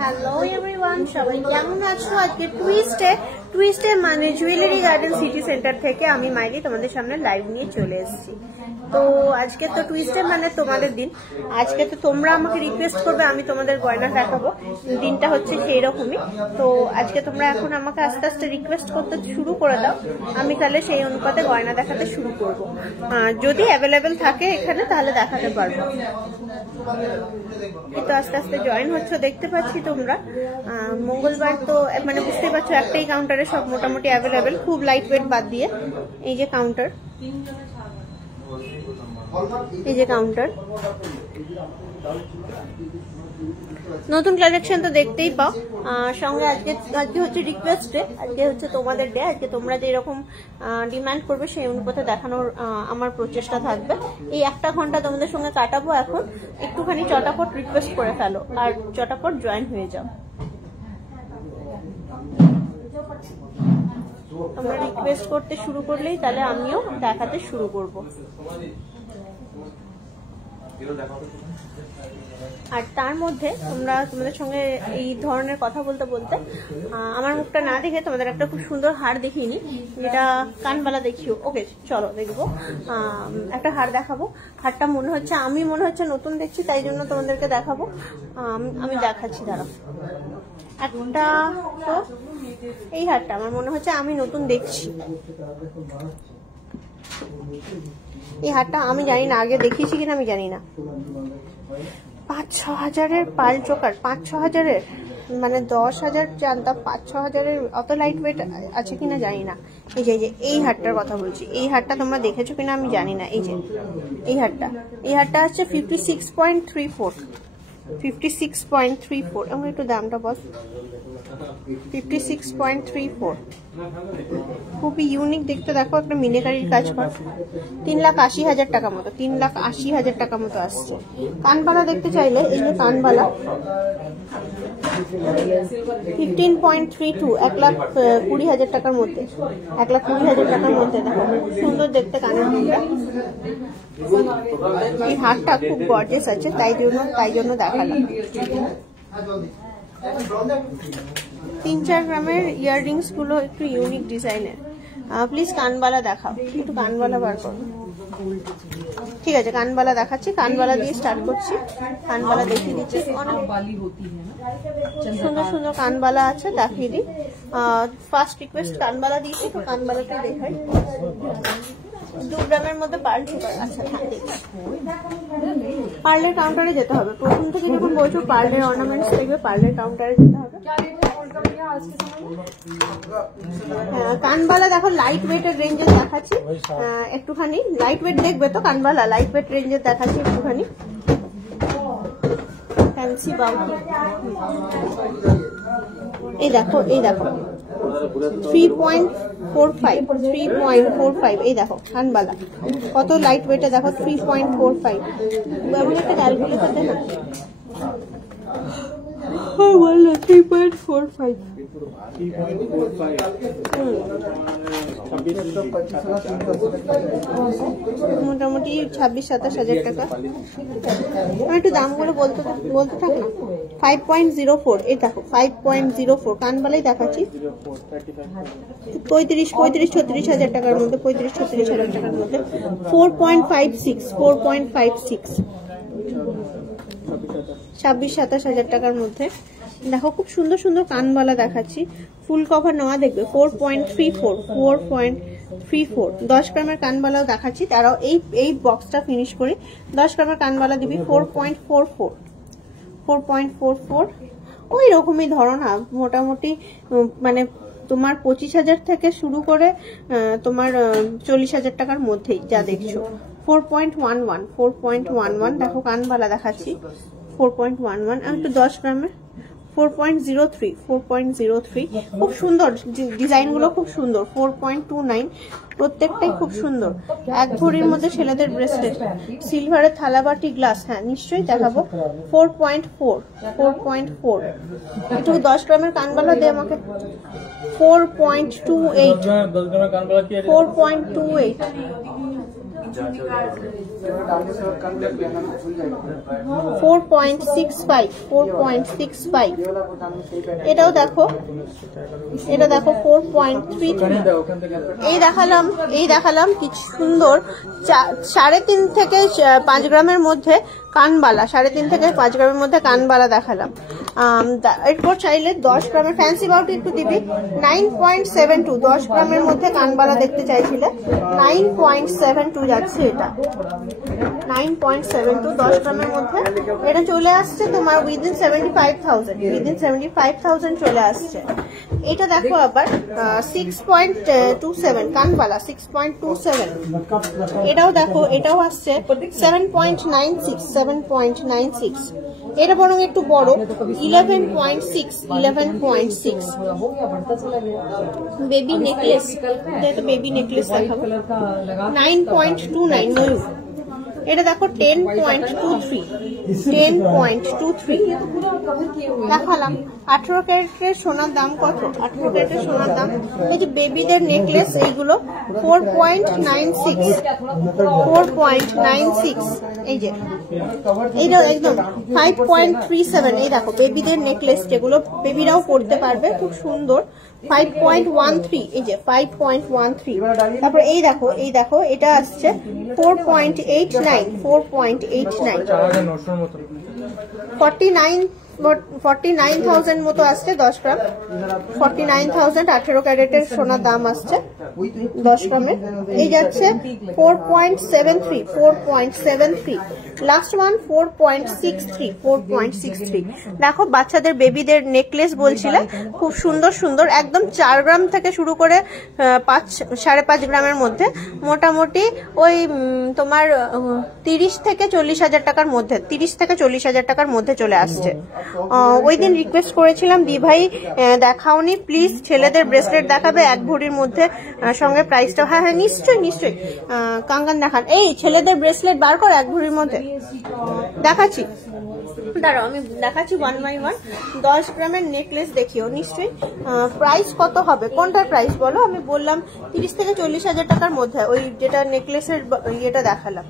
Hello everyone, সবাই কেমন আছো? আজকে টুইস্টে মানে জুয়েলারি গার্ডেন সিটি সেন্টার থেকে আমি মাইলি তোমাদের সামনে লাইভ নিয়ে চলে এসেছি। তো আজকে তো টুইস্টে মানে তোমাদের দিন। আজকে তো তোমরা আমাকে রিকোয়েস্ট করবে আমি তোমাদের গয়না দেখাবো, দিনটা হচ্ছে সেই রকমই। তো আজকে তোমরা এখন আমাকে আস্তে আস্তে রিকোয়েস্ট করতে শুরু করে দাও, আমি তাহলে সেই অনুপাতে গয়না দেখাতে শুরু করব। যদি অ্যাভেলেবেল থাকে এখানে তাহলে দেখাতে পারবো। তো আস্তে আস্তে জয়েন হচ্ছে, দেখতে পাচ্ছি তোমরা। মঙ্গলবার তো মানে বুঝতেই পারছো একটাই কাউন্টারে সব মোটামুটি অ্যাভেলেবেল, খুব লাইট ওয়েট বাদ দিয়ে। এই যে কাউন্টার, এই যে কাউন্টার, নতুন কালেকশন তো দেখতেই পাও। সঙ্গে আজকে হচ্ছে রিকোয়েস্ট ডে, আজকে হচ্ছে তোমাদের ডে। আজকে তোমরা যেরকম ডিমান্ড করবে সেই অনুপাতে দেখানোর আমার প্রচেষ্টা থাকবে। এই একটা ঘন্টা তোমাদের সঙ্গে কাটাবো। এখন একটুখানি চটাপট রিকোয়েস্ট করে ফেলো আর চটাপট জয়েন হয়ে যাও। তোমরা রিকোয়েস্ট করতে শুরু করলেই তাহলে আমিও দেখাতে শুরু করব। আর তার মধ্যে তোমরা তোমাদের সঙ্গে এই ধরনের কথা বলতে বলতে আমার মুখটা না দেখে তোমাদের একটা খুব সুন্দর হার দেখিয়ে নি, যেটা কানবালা দেখিও। ওকে চলো দেখবো, একটা হার দেখাবো। হারটা মনে হচ্ছে নতুন দেখছি, তাই জন্য তোমাদেরকে দেখাবো। আমি দেখাচ্ছি, দাঁড়াও। একটা তো এই হারটা আমার মনে হচ্ছে আমি নতুন দেখছি। এই হারটা আমি জানি না আগে দেখিয়েছি কিনা, আমি জানি না। 5-6 হাজারের পাল চোকার, 5-6 হাজারের মানে 10,000 জানতাম, 5-6 হাজারের অত লাইট ওয়েট আছে কিনা জানি না। এই যে এই হারটার কথা বলছি, এই হারটা তোমরা দেখেছো কিনা আমি জানি না। এই যে এই হারটা হচ্ছে 56.34, 56.34। আমি একটু দামটা বল। 56.34, খুবই ইউনিক দেখতে। দেখো একটা মিনেকারির কাজ কর। 3,80,000 টাকা মতো, 3,80,000 টাকা মতো আসছে। কানবালা দেখতে চাইলে এই যে কানবালা 15.32, 1,20,000 টাকার মধ্যে, 1,20,000 টাকার মধ্যে। দেখো সুন্দর দেখতে কানের দুলটা। এই হারটা খুব গর্জিয়াস আছে, তাই জন্য দেখালাম। 3-4 গ্রামের ইয়াররিংস গুলো একটু ইউনিক ডিজাইনের। প্লিজ কানবালা দেখাও, একটু কানবালা বার করো। ঠিক আছে, কানবালা দেখাচ্ছি। কানবালা দিয়ে স্টার্ট করছি। কানবালা দেখিয়ে দিচ্ছি, অনেক সুন্দর সুন্দর কানবালা আছে, দেখিয়ে দিই। ফার্স্ট রিকোয়েস্ট কানবালা দিয়েছি, তো কানবালাটা দেখাই। 2 গ্রামের মধ্যে পার্ল চোকার। আচ্ছা পার্লের কাউন্টারে যেতে হবে। প্রথম থেকে যখন বলছো পার্লের অর্নামেন্টস দেখবে, পার্লের কাউন্টারে যেতে হবে। কানবালা দেখো লাইট ওয়েটের রেঞ্জের দেখাচ্ছি, একটুখানি লাইট ওয়েট দেখবে তো। কানবালা লাইট ওয়েট রেঞ্জের দেখাচ্ছি একটুখানি। ফ্যান্সি বাউটি, এই দেখো 3.45, এই দেখো কানবালা কত লাইট ওয়েটে। দেখো 3.45। আমি একটা ক্যালকুলেটর দে না, 3.45। মোটামুটি 26-27 হাজার টাকা। আমি একটু দামগুলো বলতে থাক না। 5.04, এই দেখো 5.04 কানবালাই দেখাচ্ছি। 35-36 হাজার টাকার মধ্যে, 35-36 হাজার টাকার মধ্যে। 4.56, 26-27 হাজার টাকার মধ্যে। দেখো খুব সুন্দর সুন্দর কানবালা দেখাচ্ছি, ফুল কভার নেওয়া দেখবে। 4.34, 10 গ্রামের কানবালাও দেখাচ্ছি। তারাও এই বক্সটা ফিনিশ করি। 10 গ্রামের কানবালা দিবি 4.44, ওই রকমই ধরো না মোটামুটি। মানে তোমার 25,000 থেকে শুরু করে তোমার 40,000 টাকার মধ্যেই যা দেখছো। 4.11, দেখো কানবালা দেখাচ্ছি 4.11। আর একটু 10 গ্রামের 4.03, খুব সুন্দর ডিজাইনগুলো, খুব সুন্দর। 4.29, প্রত্যেকটাই খুব সুন্দর। 1 ভরির মধ্যে ছেলেদের ব্রেসলেট, সিলভারের থালাবাটি, গ্লাস। হ্যাঁ নিশ্চয়ই দেখাবো। 4.4, একটু 10 গ্রামের কানবালা দে আমাকে। 4.28, 4.65 এটাও দেখো, এটা দেখো 4.33। এই দেখালাম কিছু সুন্দর 3.5 থেকে 5 গ্রামের মধ্যে কানবালা, 3.5 থেকে 5 গ্রামের মধ্যে কানবালা দেখালাম। এরপর চাইলে 10 গ্রামের ফ্যান্সি বাউটি একটু দিবি। 9.72 10 গ্রামের মধ্যে কানবালা দেখতে চাইছিলে, 9.72 যাচ্ছে এটা, 9.72 10 গ্রামের মধ্যে। এটা চলে আসছে তোমার উইদিন 75,000 চলে আসছে। এটা দেখো আবার 6.27 কানবালা, 6.27। এটাও দেখো, এটাও আসছে 7.96। এটা বরং একটু বড়, 11.6। বেবি নেকলেস, বেবি নেকলেস দেখাবো, 9.29 ময়ূর। এটা দেখো 10.23 দেখালাম। 18 ক্যারেটের সোনার দাম কত? 18 ক্যারেটের সোনার দাম, এই যে বেবিদের নেকলেস এইগুলো 4.96। এই যে এইটা একদম 5.37। এই দেখো বেবিদের নেকলেস, যেগুলো বেবিরাও পড়তে পারবে, খুব সুন্দর, 5.13। এই যে 5.13। তারপর এই দেখো এটা আসছে 4.89। 49,000 মতো আসছে 10 গ্রাম, 49,000 18 ক্যারেটের সোনার দাম আসছে 10 গ্রামে। এই যাচ্ছে 4.73। Last one 4.63। দেখো বাচ্চাদের বেবিদের নেকলেস বলছিলে, খুব সুন্দর একদম 4 গ্রাম থেকে শুরু করে 5.5 গ্রামের মধ্যে, মোটামুটি ওই তোমার 30 থেকে 40 হাজার টাকার মধ্যে, 30 থেকে 40 হাজার টাকার মধ্যে চলে আসছে। ওই দিন রিকোয়েস্ট করেছিলাম, দি ভাই দেখাওনি, প্লিজ ছেলেদের ব্রেসলেট দেখাবে 1 ভরির মধ্যে, সঙ্গে প্রাইসটা। হ্যাঁ নিশ্চয়ই কাঙ্গান দেখান। এই ছেলেদের ব্রেসলেট বার কর 1 ভরির মধ্যে, দেখাচ্ছি, দাঁড়াও আমি দেখাচ্ছি 1 by 1। 10 গ্রামের নেকলেস দেখিও নিশ্চয়ই। প্রাইস কত হবে, কোনটার প্রাইস বলো? আমি বললাম 30 থেকে 40 হাজার টাকার মধ্যে, ওই যেটা নেকলেসের ইয়েটা দেখালাম।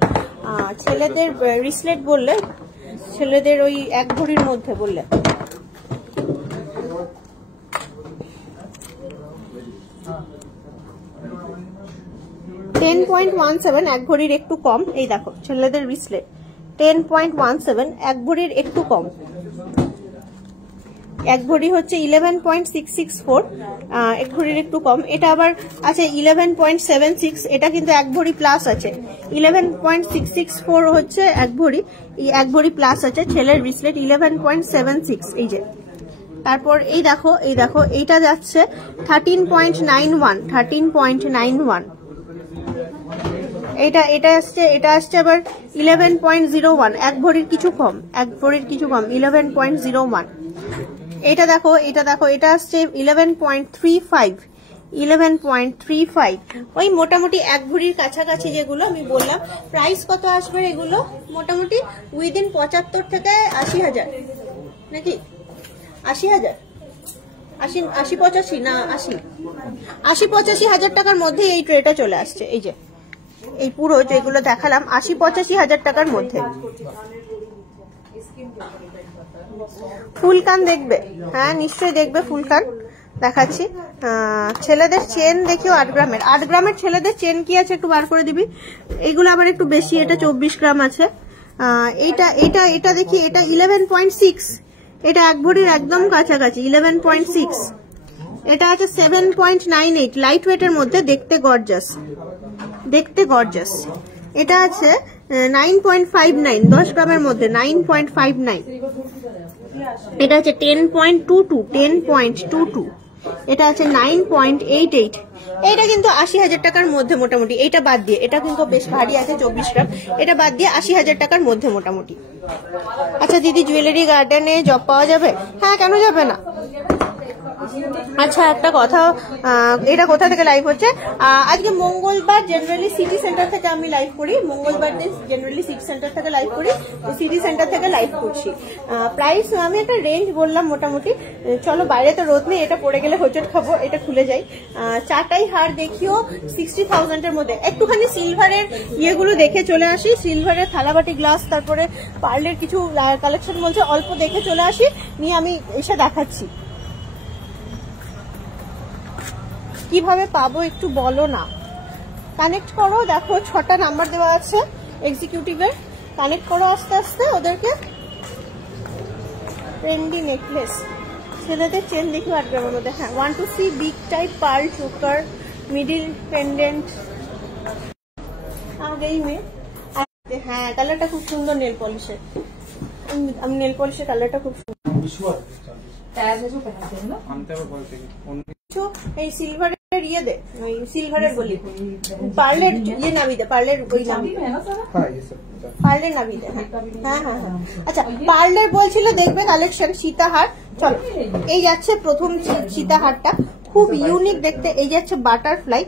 ছেলেদের রিসলেট বললে, ছেলেদের ওই 1 ভরির মধ্যে বললে, $10.17 1 ভরির একটু কম। এই দেখো ছেলেদের রিসলেট 10.17 1 ভরির একটু কম। 1 ভরি হচ্ছে 11.664, 1 ভরির একটু কম। এটা আবার আছে 11.76, এটা কিন্তু 1 ভরি প্লাস আছে। 11.664 হচ্ছে 1 ভরি, 1 ভরি প্লাস আছে। ছেলের রিসলেট 11.76। এই যে তারপর এই দেখো এইটা যাচ্ছে 13.91। এটা আসছে আবার 11.01, 1 ভরির কিছু কম, 11.01। এটা দেখো এটা আসছে 11.35, ওই মোটামুটি 1 ভরির কাছাকাছি যেগুলো আমি বললাম। প্রাইস কত আসবে এগুলো? মোটামুটি উইদিন 75 থেকে 80 হাজার, নাকি 80 হাজার, 80-85 না 80-85 হাজার টাকার মধ্যে এই ট্রেটা চলে আসছে। এই যে এই পুরো যেগুলো দেখালাম 80-85 হাজার টাকার মধ্যে। ফুলকান দেখবে? হ্যাঁ নিশ্চয়ই দেখবে, ফুলকান দেখাচ্ছি। ছেলেদের চেন দেখিও 8 গ্রামের ছেলেদের চেন কি আছে একটু বার করে দিবি। এইগুলো আবার একটু বেশি, এটা 24 গ্রাম আছে। এটা দেখি, এটা 11.6, এটা 1 ভরির একদম কাছাকাছি, 11.6। এটা আছে 7.98, লাইট ওয়েটের মধ্যে, দেখতে গর্জাস। এটা আছে 9.59, 10 গ্রামের মধ্যে 9.59। এটা আছে 10.22, এটা আছে 9.88। এটা কিন্তু 80 হাজার টাকার মধ্যে মোটামুটি, এটা বাদ দিয়ে, এটা কিন্তু বেশ ভারী আছে 24 গ্রাম, এটা বাদ দিয়ে 80 হাজার টাকার মধ্যে মোটামুটি। আচ্ছা দিদি, জুয়েলারি গার্ডেনে জব পাওয়া যাবে? হ্যাঁ কেন যাবে না, আচ্ছা একটা কথা, এটা কোথা থেকে লাইভ হচ্ছে? আজকে মঙ্গলবার জেনারেলি সিটি সেন্টার থেকে আমি লাইভ করি, মঙ্গলবার দিন জেনারেলি সিটি সেন্টার থেকে লাইভ করি, তো সিটি সেন্টার থেকে লাইভ করছি। প্রাইস আমি একটা রেঞ্জ বললাম মোটামুটি। চলো বাইরে তো রোদ নেই, এটা পড়ে গেলে হোঁচট খাবো, এটা খুলে যাই। চারটাই হার দেখিও 60,000 এর মধ্যে। একটুখানি সিলভারের ইয়েগুলো দেখে চলে আসি, সিলভারের থালাবাটি গ্লাস, তারপরে পার্লের কিছু কালেকশন বলছে, অল্প দেখে চলে আসি, নিয়ে আমি এসে দেখাচ্ছি। কিভাবে পাবো একটু বলো না। কানেক্ট করো, দেখো 6টা নাম্বার দেওয়া আছে এক্সিকিউটিভের, কানেক্ট করো আস্তে আস্তে ওদেরকে। ট্রেন্ডি নেকলেস, ছেলেদের চেন দেখে আসবে আমার মধ্যে। হ্যাঁ, 1 to see big type pearl choker, middle pendant. আগেই মে, হ্যাঁ কালারটা খুব সুন্দর নেল পলিশের। আমি নেল পলিশের কালারটা খুব সুন্দর। এই সিলভারের ইয়ে দে, ওই সিলভারের বলি, পার্লের ইয়ে নাবি দে, পার্লের ওই নাবি, পার্লের নাবি দে। হ্যাঁ হ্যাঁ হ্যাঁ। আচ্ছা পার্লের বলছিল দেখবে কালেকশন সীতাহার। চলো এই যাচ্ছে প্রথম সীতাহারটা, খুব ইউনিক দেখতে। এই যাচ্ছে বাটারফ্লাই,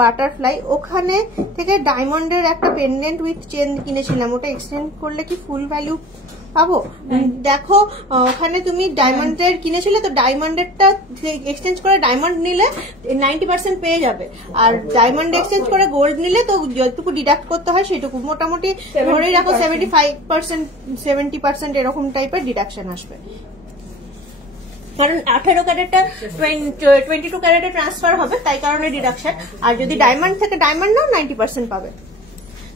বাটারফ্লাই ওখানে থেকে ডায়মন্ডের একটা পেন্ডেন্ট উইথ চেন কিনেছিলাম, ওটা এক্সচেঞ্জ করলে কি ফুল ভ্যালু পাবো? দেখো ওখানে তুমি ডায়মন্ডের কিনেছিলে, তো ডায়মন্ডেরটা এক্সচেঞ্জ করে ডায়মন্ড নিলে 90% পেয়ে যাবে, আর ডায়মন্ড এক্সচেঞ্জ করে গোল্ড নিলে তো যতটুকু ডিডাক্ট করতে হয় সেটুকু, মোটামুটি ধরে রাখো 75%, 70% এরকম টাইপের ডিডাকশন আসবে। কারণ 18 ক্যারেটটা 22 ক্যারেটে ট্রান্সফার হবে, তাই কারণে ডিডাকশন। আর যদি ডায়মন্ড থেকে ডায়মন্ড নাও 90% পাবে,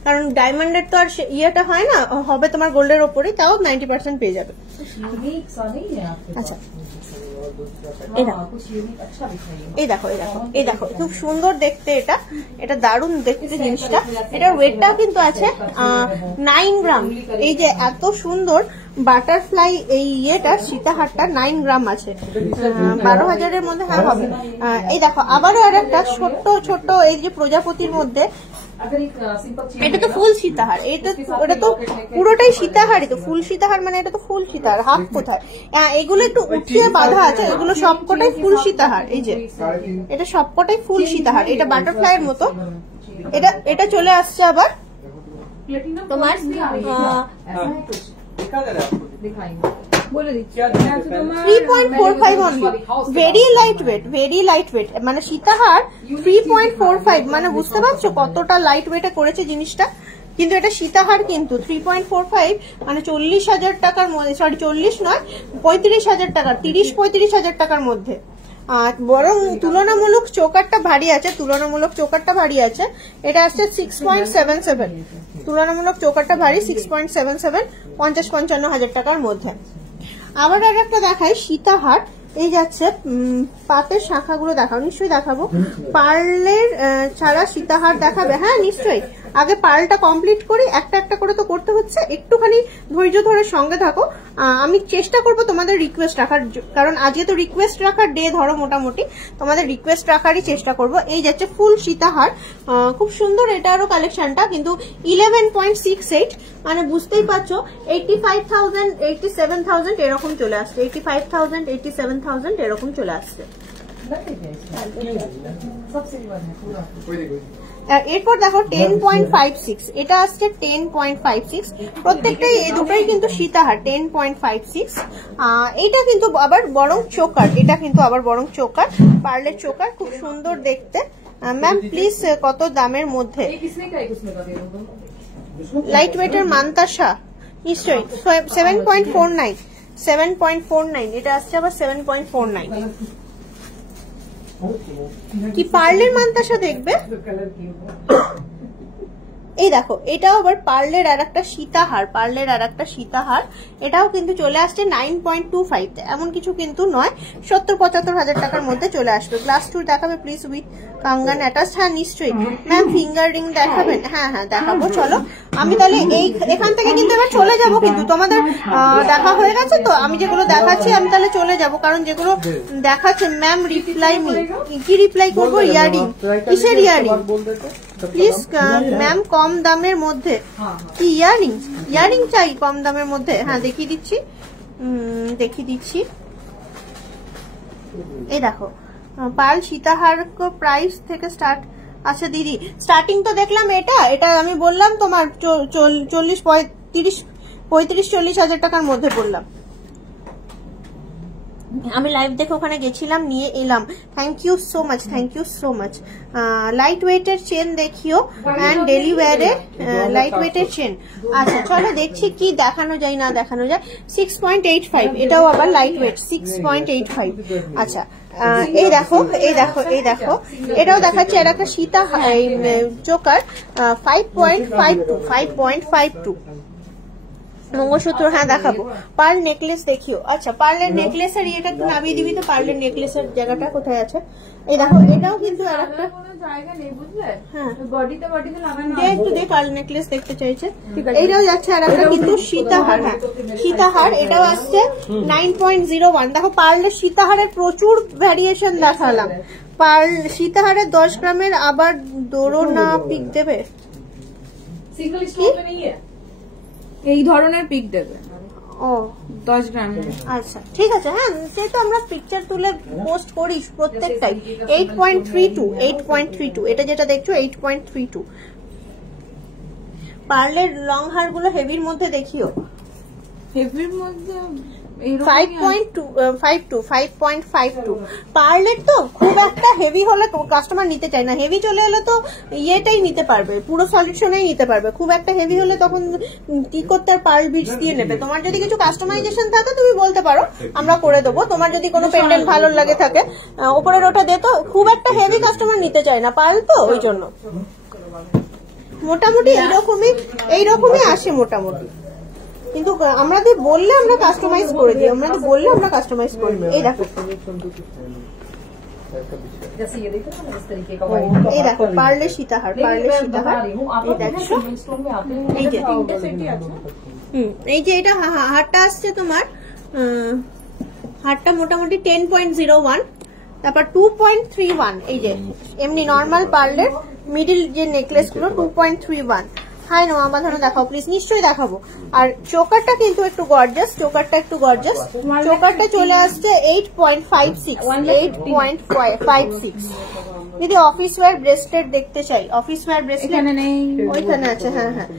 কারণ ডায়মন্ডের তো আর ইয়েটা হয় না, হবে তোমার গোল্ডের ওপরেই, তাও 90% পেয়ে যাবে। আচ্ছা এই দেখো এই দেখো এই দেখো, খুব সুন্দর দেখতে, এটা এটা দারুণ দেখতে জিনিসটা। এটার ওয়েটটাও কিন্তু আছে 9 গ্রাম। এই যে এত সুন্দর বাটারফ্লাই এই ইয়েটা সীতাহারটা 9 গ্রাম আছে, 12,000-এর মধ্যে হ্যাঁ হবে। এই দেখো আবারও আর একটা ছোট্ট ছোট্ট এই যে প্রজাপতির মধ্যে, এটা তো ফুল সীতাহার, এটা তো পুরোটাই সীতাহারই তো, ফুল সীতাহার মানে এটা তো ফুল সীতাহার, হাফ কোথায়? এগুলো একটু উঠিয়ে বাঁধা আছে, এগুলো সবকটাই ফুল সীতাহার। এই যে এটা সবকটাই ফুল সীতাহার, এটা বাটারফ্লাইয়ের মতো। এটা চলে আসছে আবার তোমার 3.45 only, very lightweight, very lightweight, মানে সীতাহার 3.45, মানে বুঝতে পারছো কতটা লাইট ওয়েটে করেছে জিনিসটা। কিন্তু এটা সীতাহার কিন্তু 3.45, মানে 40,000 টাকার মধ্যে, সরি 40 নয় 35,000 টাকা, 30-35,000 টাকার মধ্যে। আর বরং তুলনামূলক চোকারটা ভারী আছে, তুলনামূলক চোকারটা ভারী আছে। এটা আসছে 6.77, তুলনামূলক চোকারটা ভারী 6.77, 50-55 টাকার মধ্যে। আবার আর একটা দেখাই সীতাহার, এই যাচ্ছে পাতের শাখাগুলো দেখাও, নিশ্চয়ই দেখাবো। পার্লের ছাড়া সীতাহার দেখাবে? হ্যাঁ নিশ্চয়ই, আগে পার্লটা কমপ্লিট করি, একটা একটা করে তো করতে হচ্ছে, একটুখানি ধৈর্য ধরে সঙ্গে থাকো। আমি চেষ্টা করব তোমাদের রিকোয়েস্ট রাখার, কারণ আজকে তো রিকোয়েস্ট রাখার ডে ধরো, মোটামুটি তোমাদের রিকোয়েস্ট রাখারই চেষ্টা করব। এই যাচ্ছে ফুল সীতাহার, খুব সুন্দর এটারও কালেকশনটা, কিন্তু 11.68, মানে বুঝতেই পারছো 85,000, 87,000 এরকম চলে আসছে, 85,000, 87,000 এরকম চলে আসছে। এরপর দেখো 10.56, এটা আসছে 10.56, প্রত্যেকটাই এই দুটোই কিন্তু সীতাহার 10.56। এইটা কিন্তু আবার বরং চোকার, এটা কিন্তু আবার বরং চোকার, পার্লের চোকার, খুব সুন্দর দেখতে। ম্যাম প্লিজ কত দামের মধ্যে? লাইট ওয়েটের মান্তাসা নিশ্চয়ই 7.49, 7.49, এটা আসছে আবার 7.49। কি পার্লের মান্তাসা দেখবে? এই দেখো এটাও আবার পার্লের আর একটা সীতাহার, পার্লের আর একটা সীতাহার, এটাও কিন্তু চলে আসছে 9.25, এমন কিছু কিন্তু নয়, 70-75 টাকার মধ্যে চলে আসবে। গ্লাস টুর দেখাবে প্লিজ উইথ কাঙ্গান অ্যাটাচ? হ্যাঁ নিশ্চয়ই ম্যাম। ফিঙ্গার রিং দেখাবেন? হ্যাঁ হ্যাঁ দেখাবো। চলো আমি তাহলে এখান থেকে কিন্তু এবার চলে যাব, কিন্তু তোমাদের দেখা হয়ে গেছে তো, আমি যেগুলো দেখাচ্ছি আমি তাহলে চলে যাব, কারণ যেগুলো দেখাচ্ছে ম্যাম রিপ্লাই মি, কি রিপ্লাই করবো? ইয়ারিং, কিসের ইয়ারিং প্লিজ ম্যাম? কম দামের মধ্যে কি ইয়ারিং? ইয়ারিং চাই কম দামের মধ্যে? হ্যাঁ দেখিয়ে দিচ্ছি, দেখিয়ে দিচ্ছি। এই দেখো পার্ল সীতাহার প্রাইস থেকে স্টার্ট। আচ্ছা দিদি, স্টার্টিং তো দেখলাম এটা আমি বললাম তোমার 35-40 হাজার টাকার মধ্যে বললাম। আমি লাইভ দেখে ওখানে গেছিলাম, নিয়ে এলাম। Thank you so much, thank you so much. Light ওয়েটের চেন দেখিও, অ্যান্ড ডেলি ওয়্যারের লাইট ওয়েটের চেন। আচ্ছা চলো দেখছি কি দেখানো যায় না দেখানো যায়। 6.85, এটাও আবার লাইট ওয়েট, 6.85। আচ্ছা এই দেখো এই দেখো এই দেখো, এটাও দেখাচ্ছে। এটা একটা সীতা চোকার 5.52 মঙ্গলসূত্র। হ্যাঁ দেখাবো। পার্ল নেকলেস দেখিও। আচ্ছা পার্লের নেকলেসের ইয়েটা একটু নামিয়ে দিবি তো, পার্লের নেকলেসের জায়গাটা কোথায় আছে। এই দেখো এটাও কিন্তু আর একটা জায়গা নেই, বুঝলে? হ্যাঁ বডিতে লাগানো একটু দে, পার্ল নেকলেস দেখতে চাইছে। এইটাও যাচ্ছে আর একটা কিন্তু সীতাহার। হ্যাঁ সীতাহার, এটাও আসছে 9.01। দেখো পার্লের সীতাহারের প্রচুর ভ্যারিয়েশন দেখালাম। পার্ল সীতাহারের 10 গ্রামের আবার দোরো না পিক দেবে, এই ধরনের পিক দেবে। ও 10 গ্রাম। আচ্ছা ঠিক আছে। হ্যাঁ সেটা আমরা পিকচার তুলে পোস্ট করি প্রত্যেকটাই। 8.32 এটা যেটা দেখছো 8.32। পার্লের লং হার গুলো হেভির মধ্যে দেখিও। হেভির মধ্যে 5.52 পার্লের তো খুব একটা হেভি হলে কাস্টমার নিতে চায় না। হেভি চলে এলে তো ইয়েটাই নিতে পারবে, পুরো সলিউশনেই নিতে পারবে। খুব একটা হেভি হলে তখন কি করতে আর পার্ল বিটস দিয়ে নেবে। তোমার যদি কিছু কাস্টমাইজেশন থাকে তুমি বলতে পারো, আমরা করে দেবো। তোমার যদি কোনো পেন্ডেন্ট ভালো লাগে থাকে উপরের ওটা দে। তো খুব একটা হেভি কাস্টমার নিতে চায় না পার্ল, তো ওই জন্য মোটামুটি এইরকমই আসে মোটামুটি। কিন্তু আমাদের বললে আমরা কাস্টমাইজ করে দিই, আমাদের বললে আমরা কাস্টমাইজ করে দিই। এই দেখো এই দেখো পার্লে সীতাহার, পার্লে সীতাহার। এই দেখো এই যে এটা হারটা আসছে তোমার, হারটা মোটামুটি 10.01, তারপর 2.31। এই যে এমনি নর্মাল পার্লের মিডিল যে নেকলেস গুলো 2.31। হাই নোয়া বাঁধানো দেখাও প্লিজ, নিশ্চয়ই দেখাবো। আর চোকারটা কিন্তু একটু গর্জাস, চোকারটা একটু গর্জাস। চোকারটা চলে আসছে 8.56। দিদি অফিস ওয়্যার ব্রেসলেট দেখতে চাই। অফিস ওয়্যার ব্রেসলেট ওইখানে আছে। হ্যাঁ হ্যাঁ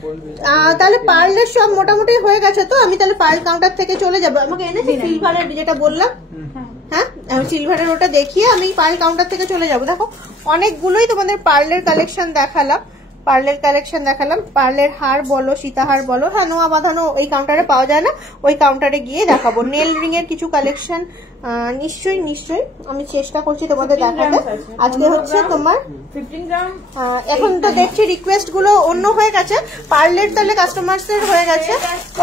তাহলে পার্লের সব মোটামুটি হয়ে গেছে। তো আমি তাহলে পার্ল কাউন্টার থেকে চলে যাবো। আমাকে এনেছি সিলভারের যেটা বললাম। হ্যাঁ সিলভারের ওটা দেখিয়ে আমি পার্ল কাউন্টার থেকে চলে যাবো। দেখো অনেকগুলোই তোমাদের পার্লের কালেকশন দেখালাম, পার্লের হার বলো, সীতাহার বলো। হ্যাঁ নোয়া বাঁধানো এই কাউন্টারে পাওয়া যায় না, ওই কাউন্টারে গিয়ে দেখাবো। নেল রিং এর কিছু কালেকশন নিশ্চয়ই আমি চেষ্টা করছি তোমাদের দেখাতে। আজকে হচ্ছে তোমার 15 গ্রাম। এখন তো দেখছি রিকোয়েস্ট গুলো অন্য হয়ে গেছে। পার্লের তাহলে কাস্টমার্স এর হয়ে গেছে।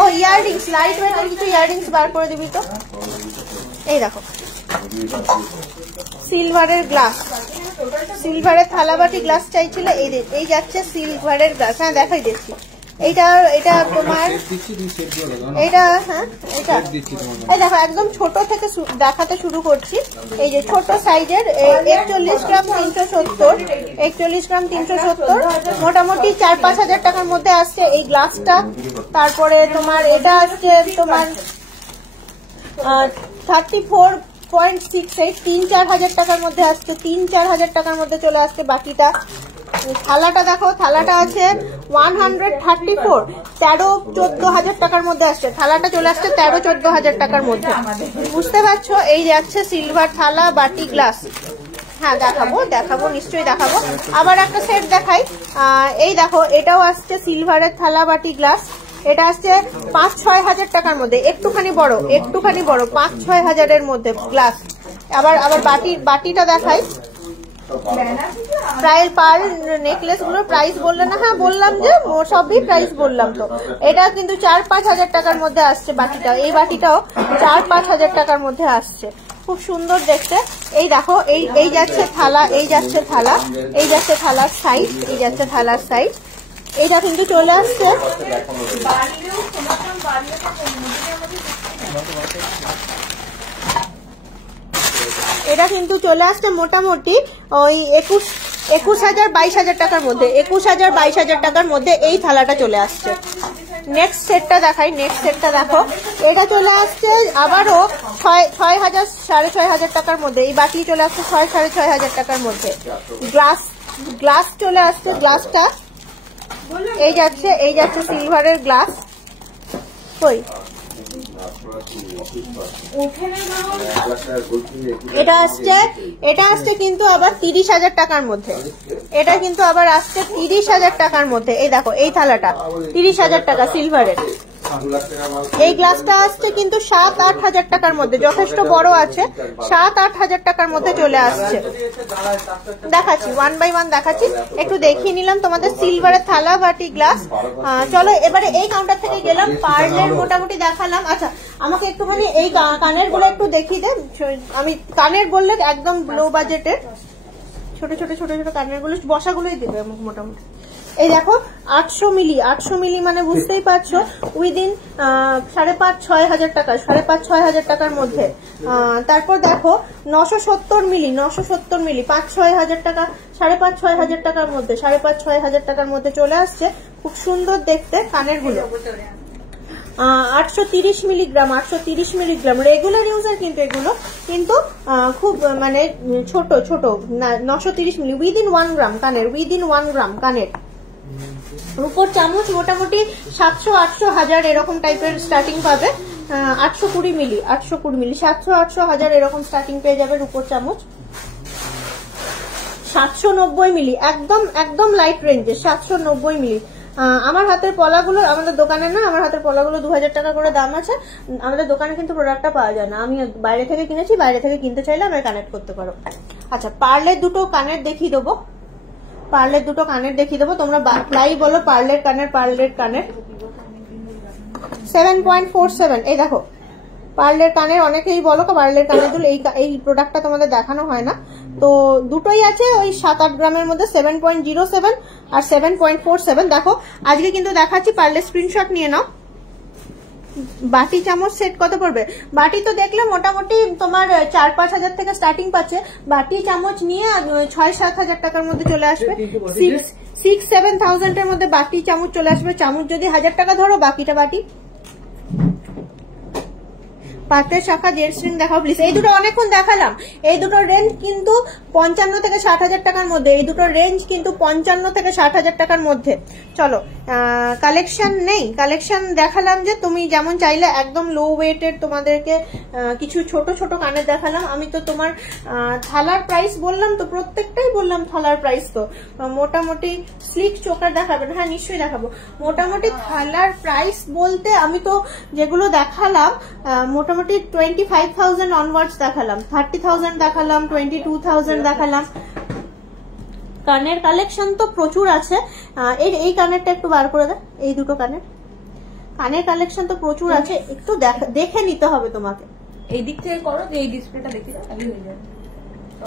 ও ইয়াররিংস, লাইট ওয়েট এর কিছু ইয়াররিংস বার করে দিবি তো। এই দেখো সিলভারের গ্লাস, সিলভারের থালাবাটি গ্লাস চাইছিল। এই যাচ্ছে সিলভারের গ্লাস। হ্যাঁ দেখাই দিচ্ছি। এটা তোমার এটা, হ্যাঁ এটা এই দেখো একদম ছোট থেকে দেখাতে শুরু করছি। এই যে ছোট সাইজের 41 গ্রাম 370, মোটামুটি 4-5 হাজার টাকার মধ্যে আসছে এই গ্লাসটা। তারপরে তোমার এটা আসছে তোমার 34.68, 3-4 হাজার টাকার মধ্যে আসছে, 3-4 হাজার টাকার মধ্যে চলে আসছে বাকিটা। থালাটা দেখো, থালাটা আছে 134, 13-14 হাজার টাকার মধ্যে আসছে। থালাটা চলে আসছে 13-14 হাজার টাকার মধ্যে, বুঝতে পারছো? এই যাচ্ছে সিলভার থালা বাটি গ্লাস। হ্যাঁ দেখাবো নিশ্চয়ই দেখাবো। আবার একটা সেট দেখাই। এই দেখো এটাও আসছে সিলভারের থালা বাটি গ্লাস। এটা আসছে 5-6 হাজার টাকার মধ্যে, একটুখানি বড় 5-6 হাজারের মধ্যে গ্লাস। আবার বাটিটা দেখাই। প্রায় পার নেকলেস গুলোর প্রাইস বললে না? হ্যাঁ বললাম যে সবই প্রাইস বললাম। তো এটা কিন্তু 4-5 হাজার টাকার মধ্যে আসছে বাটিটা। এই বাটিটাও 4-5 হাজার টাকার মধ্যে আসছে, খুব সুন্দর দেখতে। এই দেখো এই যাচ্ছে থালা, এই যাচ্ছে থালার সাইজ, এই যাচ্ছে থালার সাইজ। এটা কিন্তু চলে আসছে মোটামুটি ওই 21,000-22,000 টাকার মধ্যে, 21,000-22,000 টাকার মধ্যে এই থালাটা চলে আসছে। নেক্সট সেটটা দেখাই, নেক্সট সেটটা দেখো, এটা চলে আসছে আবারও 6,000 6,500 টাকার মধ্যে। এই বাটি চলে আসছে 6,500 টাকার মধ্যে। গ্লাস চলে আসছে, গ্লাসটা এই যাচ্ছে সিলভারের গ্লাস। কই এটা আসছে কিন্তু আবার 30,000 টাকার মধ্যে। এটা কিন্তু আবার আসছে 30,000 টাকার মধ্যে। এই দেখো এই থালাটা 30,000 টাকা সিলভারের। এই গ্লাসটা আসছে কিন্তু 7-8 হাজার টাকার মধ্যে, যথেষ্ট বড় আছে। 7-8 হাজার টাকার মধ্যে চলে আসছে। দেখাচ্ছি, 1 বাই 1 দেখাচ্ছি, একটু দেখিয়ে নিলাম তোমাদের সিলভারের থালা বাটি গ্লাস। চলো এবারে এই কাউন্টার থেকে গেলাম, পার্লের মোটামুটি দেখালাম। আচ্ছা আমাকে একটুখানি এই কানের গুলো একটু দেখিয়ে দে। আমি কানের বললে একদম লো বাজেটের ছোট ছোট ছোট ছোট কানের গুলো, বসাগুলোই দেবে মোটামুটি। এই দেখো 800 মিলি মানে বুঝতেই পারছো উইদিন 5,500-6 হাজার টাকা, 5,500-6 হাজার টাকার মধ্যে। তারপর দেখো 970 মিলি 5-6 হাজার টাকা, 5,500-6 হাজার টাকার মধ্যে, 5,500-6 হাজার টাকার মধ্যে চলে আসছে। খুব সুন্দর দেখতে কানের গুলো। 830 মিলিগ্রাম রেগুলার ইউজার কিন্তু এগুলো, কিন্তু খুব মানে ছোট ছোট 930 মিলি উইদিন 1 গ্রাম কানের, উইদিন 1 গ্রাম কানের। রূপোর চামচ মোটামুটি 700-800 হাজার এরকম টাইপের স্টার্টিং পাবে। 820 মিলি 700-800 এরকম স্টার্টিং পেয়ে যাবে রূপোর চামচ। 790 মিলি একদম লাইট রেঞ্জে 790 মিলি। আমার হাতের পলাগুলো আমাদের দোকানে না, আমার হাতের পলাগুলো 2,000 টাকা করে দাম আছে। আমাদের দোকানে কিন্তু প্রোডাক্টটা পাওয়া যায় না, আমি বাইরে থেকে কিনেছি। বাইরে থেকে কিনতে চাইলে আমি কানেক্ট করতে পারো। আচ্ছা পার্লের দুটো কানের দেখিয়ে দেবো, তোমরা প্লাই বলো পার্লের কানের 7.47। এই দেখো পার্লের কানের, অনেকেই বলো পার্লের কানের দুল। এই প্রোডাক্টটা তোমাদের দেখানো হয় না, তো দুটোই আছে ওই 7-8 গ্রামের মধ্যে, 7.07 আর 7.47। দেখো আজকে কিন্তু দেখাচ্ছি, পার্লের স্ক্রিনশট নিয়ে নাও। বাটি চামচ সেট কত পড়বে? বাটি তো দেখলে মোটামুটি তোমার 4-5 হাজার থেকে স্টার্টিং পাচ্ছে। বাটি চামচ নিয়ে 6-7 হাজার টাকার মধ্যে চলে আসবে। 6-7 থাউজেন্ডের মধ্যে বাটি চামচ চলে আসবে। চামচ যদি 1000 টাকা ধরো, বাকিটা বাটি। পাতের শাখা জেড স্ট্রিং দেখাও প্লিজ। এই দুটো অনেকক্ষণ দেখালাম। এই দুটোর রেঞ্জ কিন্তু 55 থেকে 60 হাজার টাকার মধ্যে। এই দুটোর রেঞ্জ কিন্তু 55 থেকে 60 হাজার টাকার মধ্যে। চলো কালেকশন নেই, কালেকশন দেখালাম যে তুমি যেমন চাইলে একদম লো ওয়েটের তোমাদেরকে কিছু ছোট ছোট কানের দেখালাম। আমি তো তোমার থালার প্রাইস বললাম, তো প্রত্যেকটাই বললাম থালার প্রাইস। তো মোটামুটি স্লিক চোকার দেখাবেন? হ্যাঁ নিশ্চয়ই দেখাবো। মোটামুটি থালার প্রাইস বলতে আমি তো যেগুলো দেখালাম মোটামুটি 25,000 অনওয়ার্ডস দেখালাম, 30,000 দেখালাম, 22,000 দেখালাম। কানের কালেকশন তো প্রচুর আছে। এই কানেরটা একটু বার করে দে। এই দুটো কানের কালেকশন তো প্রচুর আছে, একটু দেখে নিতে হবে তোমাকে। এই দিক থেকে করো, যে এই ডিসপ্লেটা দেখি তাহলে হয়ে যাবে।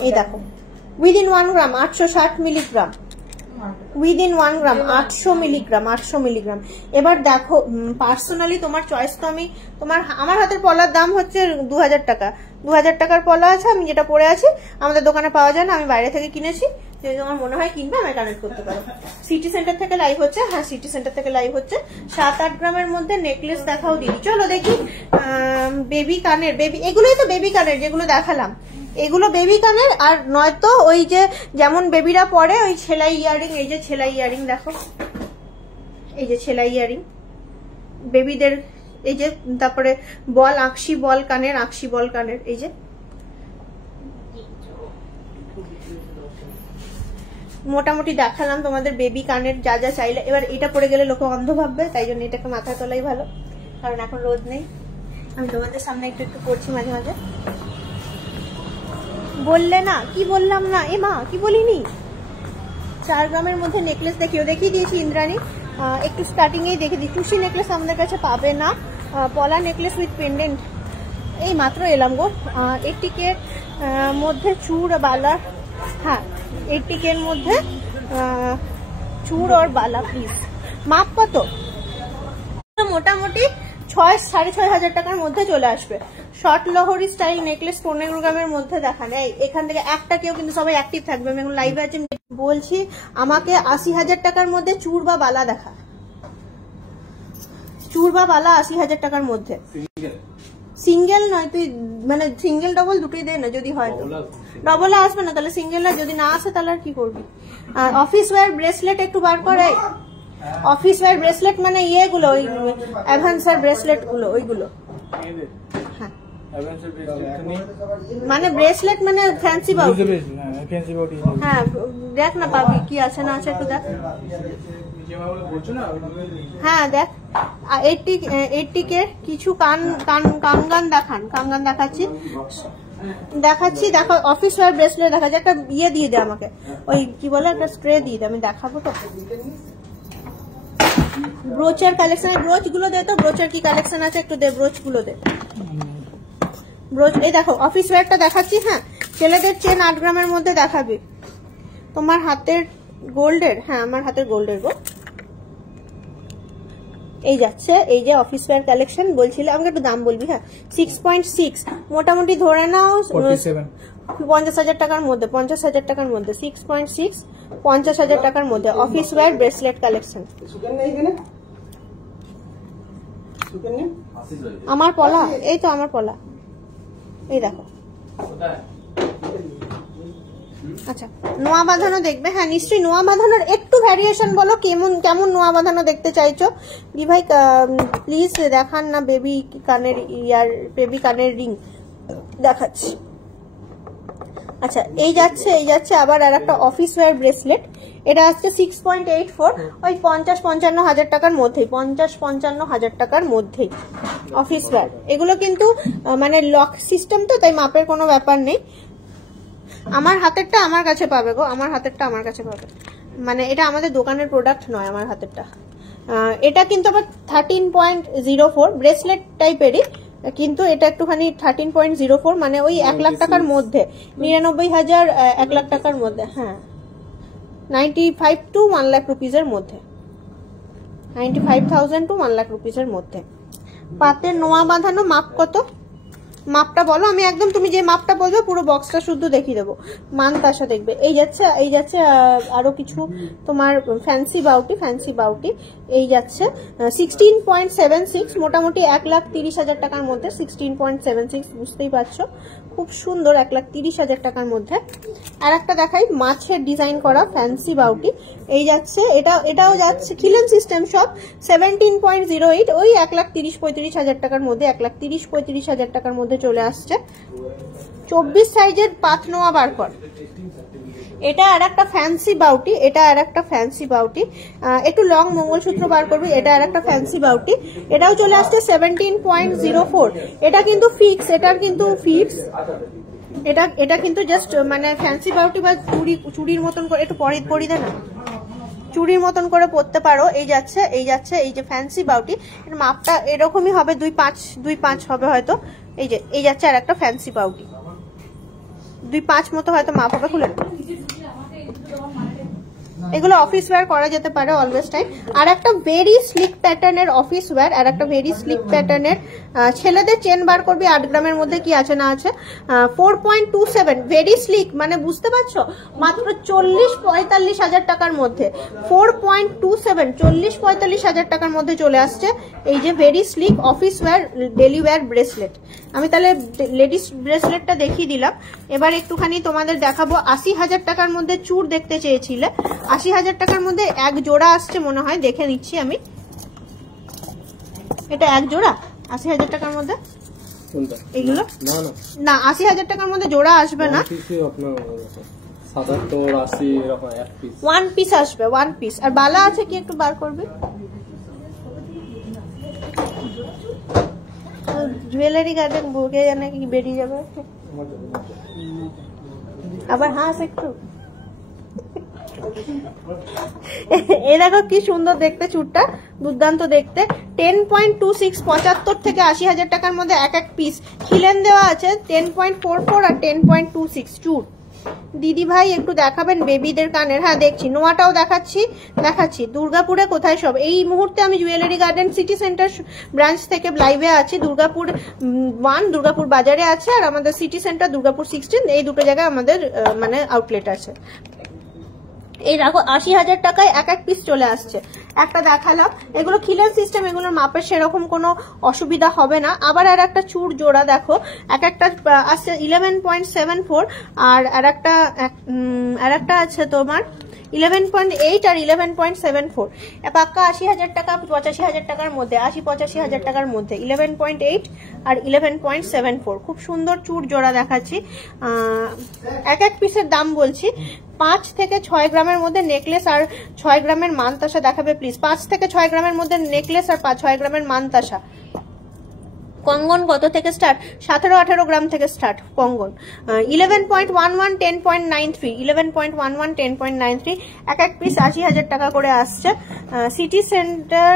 এই দেখো উইদিন 1 গ্রাম 860 মিলিগ্রাম, উইদিন 1 গ্রাম 800 মিলিগ্রাম। এবার দেখো পার্সোনালি তোমার চয়েস তো আমি আমার হাতের পলার দাম হচ্ছে 2,000 টাকা। 2,000 টাকার পলা আছে, আমি যেটা পরে আছি আমাদের দোকানে পাওয়া যায় না, আমি বাইরে থেকে কিনেছি। যদি তোমার মনে হয় কিনবে আমি কানেক্ট করতে পারো। সিটি সেন্টার থেকে লাইভ হচ্ছে, হ্যাঁ সিটি সেন্টার থেকে লাইভ হচ্ছে। 7-8 গ্রামের মধ্যে নেকলেস দেখাও দিদি। চলো দেখি বেবি কানের, এগুলোই তো বেবি কানের যেগুলো দেখালাম, এগুলো বেবি কানের। আর নয়তো ওই যে যেমন বেবিরা পরে ওই ছেলাই ইয়ারিং। এই যে ছেলাই ইয়ারিং দেখো, এই যে ছেলাই ইয়ারিং বেবিদের। এই যে তারপরে আঁকশি বল কানের, এই যে মোটামুটি দেখালাম তোমাদের বেবি কানের যা যা চাইলে। এবার এটা পরে গেলে লোকে অন্ধ ভাববে, তাই জন্য এটাকে মাথায় তোলাই ভালো, কারণ এখন রোদ নেই। আমি তোমাদের সামনে একটু করছি মাঝে মাঝে। বললে না কি বললাম না, এ মা কি বলিনি। 4 গ্রামের মধ্যে নেকলেস দেখিয়ে দিয়েছি ইন্দ্রাণী। একটু স্টার্টিং এই দেখে দিই। টুসি নেকলেস আমাদের কাছে পাবে না, পলা নেকলেস উইথ পেন্ডেন্ট এই মাত্র এলাম গো। এটিকের মধ্যে চূড় বালা, হ্যাঁ এটিকের মধ্যে চূড় আর বালা প্লিজ। মাপ কত? মোটামুটি 6-6.5 হাজার টাকার মধ্যে চলে আসবে। শর্ট লহরি স্টাইল নেকলেস 15 গ্রামের মধ্যে দেখান। এখান থেকে একটা কেউ কিন্তু সবাই অ্যাক্টিভ থাকবে। আমি এখন লাইভে আছি বলছি, আমাকে 80 হাজার টাকার মধ্যে চূড় বা বালা দেখা। চুর বা বালা 80,000 টাকার মধ্যে। সিঙ্গেল নয়, তুই মানে সিঙ্গেল ডবল দুটোই দে না, যদি হয় তো। ডবলে আসবে না, তাহলে সিঙ্গেল না, যদি না আসে তাহলে আর কি করবি। আর অফিস ওয়্যার ব্রেসলেট একটু বার করে। অফিস ওয়্যার ব্রেসলেট মানে ইয়েগুলো, ওই অ্যাডভান্সার ব্রেসলেট গুলো, ওইগুলো। হ্যাঁ মানে ব্রেসলেট মানে ফ্যান্সি বাউটি। হ্যাঁ দেখ না পাবি কি আছে না আছে, একটু দেখ। হ্যাঁ দেখ 80K কিছু কানগান দেখান, কানগান দেখাচ্ছি দেখো। অফিস ওয়্যার ব্রেসলেট দেখাচ্ছি, একটা ইয়ে দিয়ে দে আমাকে, ওই কি বলে একটা স্ট্রে দিয়ে দে, আমি দেখাবো তো। ব্রোচের কালেকশন, ব্রোচ গুলো দে তো, ব্রোচের কি কালেকশন আছে একটু দে, ব্রোচ গুলো দে। ব্রোচ এই দেখো, অফিস ওয়্যারটা দেখাচ্ছি। হ্যাঁ ছেলেদের চেন 8 গ্রামের মধ্যে দেখাবি। তোমার হাতের গোল্ডের? হ্যাঁ আমার হাতের গোল্ডের গো। এই যাচ্ছে, এই যে অফিস ওয়্যার কালেকশন বলছিলে, আমাকে একটু দাম বলবি। হ্যাঁ 6.6 মোটামুটি ধরে নাও 50,000 টাকার মধ্যে, 50,000 টাকার মধ্যে 6.6 50,000 টাকার মধ্যে অফিস ওয়্যার ব্রেসলেট কালেকশন। আমার পলা, এই তো আমার পলা, এই দেখো। আচ্ছা নোয়া বাঁধানো দেখবে? হ্যাঁ নিশ্চয়ই। নোয়া বাঁধানোর একটু ভ্যারিয়েশন বলো, কেমন কেমন নোয়া বাঁধানো দেখতে চাইছো? দি ভাই প্লিজ দেখান না বেবি কানের ইয়ার, বেবি কানের রিং দেখাচ্ছি। আচ্ছা এই যাচ্ছে আবার আর একটা অফিস ওয়্যার ব্রেসলেট। এটা আসছে 6.84, ওই 50-55 হাজার টাকার মধ্যেই, 50-55 হাজার টাকার মধ্যেই অফিস ওয়্যার। এগুলো কিন্তু মানে লক সিস্টেম তো, তাই মাপের কোনো ব্যাপার নেই। আমার হাতেরটা আমার কাছে পাবে গো, আমার হাতেরটা আমার কাছে পাবে, মানে এটা আমাদের দোকানের প্রোডাক্ট নয় আমার হাতেরটা। এটা কিন্তু আবার 13.04 ব্রেসলেট টাইপেরই, কিন্তু এটা একটুখানি 13.04 মানে ওই 1 লাখ টাকার মধ্যে, 99,000 1 লাখ টাকার মধ্যে। হ্যাঁ 95 to 1 লাখ রুপিজের মধ্যে, 95,000 to 1 লাখ রুপিজের মধ্যে। পাতের নোয়া বাঁধানো মাপ কত? মাপটা বলো, আমি একদম তুমি যে মাপটা বলবে পুরো বক্সটা শুদ্ধ দেখিয়ে দেবো, মানতাসা দেখবে। এই যাচ্ছে আরো কিছু তোমার ফ্যান্সি বাউটি। এই যাচ্ছে 16.76 মোটামুটি 1,30,000 টাকার মধ্যে, 16.76 বুঝতেই পারছো, খুব সুন্দর 1,30,000 টাকার মধ্যে। আর একটা দেখাই মাছের ডিজাইন করা ফ্যান্সি বাউটি। এই যাচ্ছে, এটাও যাচ্ছে খিলেন সিস্টেম সব, 17.08 ওই 1,30-35,000 টাকার মধ্যে, 1,30-35,000 টাকার মধ্যে চলে আসছে। 24 সাইজের পাত নোয়া বার কর। এটা আর একটা ফ্যান্সি বাউটি, একটু লং মঙ্গলসূত্র বার করবি। এটা আর একটা ফ্যান্সি বাউটি, এটাও চলে আসছে 17.04। এটা কিন্তু ফিক্স, এটার কিন্তু ফিক্স, এটা কিন্তু জাস্ট মানে ফ্যান্সি বাউটি বা চুড়ির মতন করে একটু পরি দে না, চুড়ির মতন করে পরতে পারো। এই যাচ্ছে এই যে ফ্যান্সি বাউটি, এর মাপটা এরকমই হবে, 2.5 হবে হয়তো। এই যাচ্ছে আর একটা ফ্যান্সি বাউটি, 2.5 মতো হয়তো মাপ হবে। খুলে এগুলো অফিস ওয়্যার করা যেতে পারে অলওয়েজ টাইম। আর একটা ভেরি স্লিক প্যাটার্নের অফিস ওয়্যার, আর একটা ভেরি স্লিক প্যাটার্নের ছেলেদের চেন বার করবি 8 গ্রামের মধ্যে, কি আছে না আছে। 4.27 ভেরি স্লিক মানে বুঝতে পারছো, মাত্র 40-45 হাজার টাকার মধ্যে। 4.27 40-45 হাজার টাকার মধ্যে চলে আসছে এই যে very sleek office wear daily wear bracelet. আমি তাহলে লেডিস ব্রেসলেটটা দেখিয়ে দিলাম। এবার একটুখানি তোমাদের দেখাবো 80,000 টাকার মধ্যে চূড় দেখতে চেয়েছিলে। 80,000 টাকার মধ্যে এক জোড়া আসছে মনে হয়, দেখে নিচ্ছি আমি। এটা এক জোড়া 80,000 টাকার মধ্যে, এগুলো না 80,000 টাকার মধ্যে জোড়া আসবে না, 1 পিস আসবে, 1 পিস। আর বালা আছে কি একটু বার করবি? জুয়েলারি গার্ডেন বুকে জানে কি বেরিয়ে যাবে আবার। হাস একটু, এই দেখো কি সুন্দর দেখতে চুড়টা, দুর্দান্ত দেখতে। 10.26 75 থেকে 80,000 টাকার মধ্যে এক পিস খিলেন দেওয়া আছে। 10.44 আর 10.26 চুড়। দিদি ভাই একটু দেখাবেন বেবিদের কানের? হ্যাঁ দেখছি, নোয়াটাও দেখাচ্ছি। দুর্গাপুরে কোথায় সব? এই মুহূর্তে আমি jewellery garden city centre branch থেকে লাইভে আছি। দুর্গাপুর 1 দুর্গাপুর বাজারে আছে, আর আমাদের সিটি সেন্টার দুর্গাপুর 16, এই দুটো জায়গায় আমাদের মানে আউটলেট আছে। এই দেখো 80,000 টাকায় এক পিস চলে আসছে। একটা দেখালাম, এগুলো খিলেন সিস্টেম, এগুলোর মাপের সেরকম কোনো অসুবিধা হবে না। আবার আর একটা চুড় জোড়া দেখো, এক একটা আসছে 11.74 আর একটা আছে তোমার 11.8 আর 11.74, পাক্কা 80,000 টাকা 85,000 টাকার মধ্যে, 80-85,000 টাকার মধ্যে 11.8 আর 11.74। খুব সুন্দর চুড় জোড়া দেখাচ্ছি। এক এক পিসের দাম বলছি। 5 থেকে 6 গ্রামের মধ্যে নেকলেস আর 6 গ্রামের মানতাসা দেখাবে প্লিজ। 5 থেকে 6 গ্রামের মধ্যে নেকলেস আর 6 গ্রামের মানতাসা। কঙ্গন কত থেকে স্টার্ট? 17-18 গ্রাম থেকে স্টার্ট কঙ্গন। 11.11 10.93, 11.11 10.93, এক এক পিস 80,000 টাকা করে আসছে। সিটি সেন্টার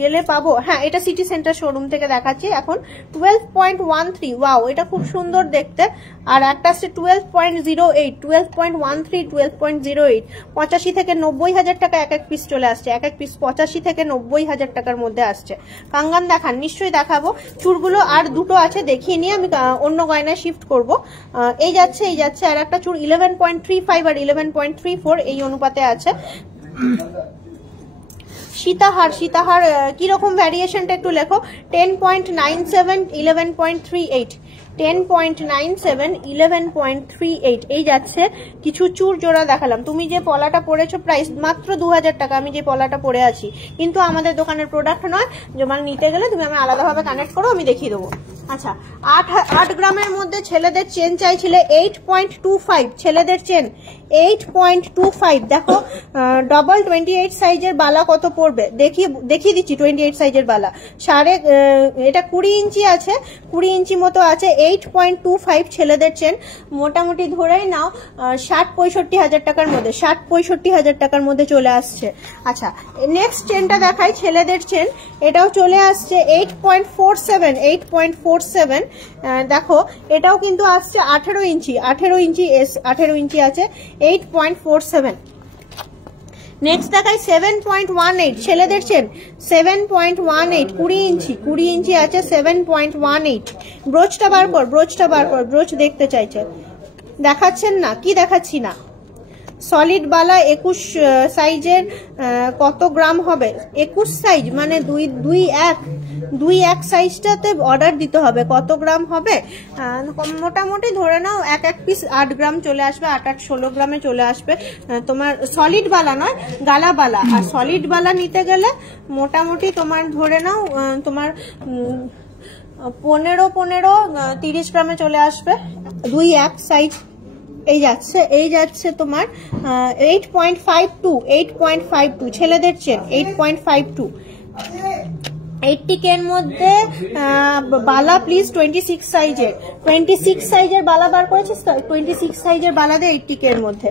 গেলে পাবো, হ্যাঁ এটা সিটি সেন্টার শোরুম থেকে দেখাচ্ছি এখন। 12.13, ওয়াও এটা খুব সুন্দর দেখতে। আর একটা আসছে 12.08, 12.13, 12.08, 85 থেকে 90,000 টাকা এক এক পিস চলে আসছে। এক এক পিস 85 থেকে 90,000 টাকার মধ্যে আসছে। কাঙ্গান দেখান, নিশ্চয়ই দেখাবো। চুড়গুলো আর দুটো আছে, দেখিয়ে নিয়ে আমি অন্য গয়নায় শিফট করব। এই যাচ্ছে আর একটা চুড় 11.35 আর 11.34 এই অনুপাতে আছে। সীতাহার কিরকম ভ্যারিয়েশনটা একটু লেখো। 10.97, 11.38, 10.97, 11.38 এই যাচ্ছে। কিছু চুড় জোড়া দেখালাম। তুমি যে পলাটা পরেছো প্রাইস মাত্র 2,000 টাকা, আমি যে পলাটা পরে আছি, কিন্তু আমাদের দোকানের প্রোডাক্ট নয়। মানে নিতে গেলে তুমি আমি আলাদাভাবে কানেক্ট করো, আমি দেখিয়ে দেবো। আচ্ছা 8 গ্রামের মধ্যে ছেলেদের চেন চাইছিলে 8.25, ছেলেদের চেন 8.25। দেখো ডবল 28 সাইজের বালা কত পড়বে দেখিয়ে দিচ্ছি। 28 সাইজের বালা এটা 20 ইঞ্চি আছে, 20 ইঞ্চি মতো আছে। 8.25 ছেলেদের চেন, মোটামুটি ধরেই নাও 60-65,000 টাকার মধ্যে, 60-65,000 টাকার মধ্যে চলে আসছে। আচ্ছা নেক্সট চেনটা দেখাই, ছেলেদের চেন, এটাও চলে আসছে 8.47, 8.47। দেখো এটাও কিন্তু আসছে 18 ইঞ্চি, 18 ইঞ্চি আছে, 8.47। নেক্সট দেখাই 7.18 ছেলেদের চেন, 7.18, 20 ইঞ্চি আছে, 7.18। ব্রোচটা বার কর, ব্রোচ দেখতে চাইছে, দেখাচ্ছেন না কি? দেখাচ্ছি না। সলিড বালা 21 সাইজের কত গ্রাম হবে? 21 সাইজ মানে 2-1 সাইজটাতে অর্ডার দিতে হবে। কত গ্রাম হবে? মোটামুটি ধরে নাও এক এক পিস 8 গ্রাম চলে আসবে, 8-16 গ্রামে চলে আসবে। তোমার সলিড বালা নয়, গালা বালা। আর সলিড বালা নিতে গেলে মোটামুটি তোমার ধরে নাও তোমার 15-30 গ্রামে চলে আসবে। 2-1 সাইজ এই যাচ্ছে তোমার 8.52 ছেলেদের চেন, 8.52। 80K এর মধ্যে বালা প্লিজ 26 সাইজের, 26 সাইজের বালা বার করেছিস তো? 26 সাইজের বালা দে 80K এর মধ্যে।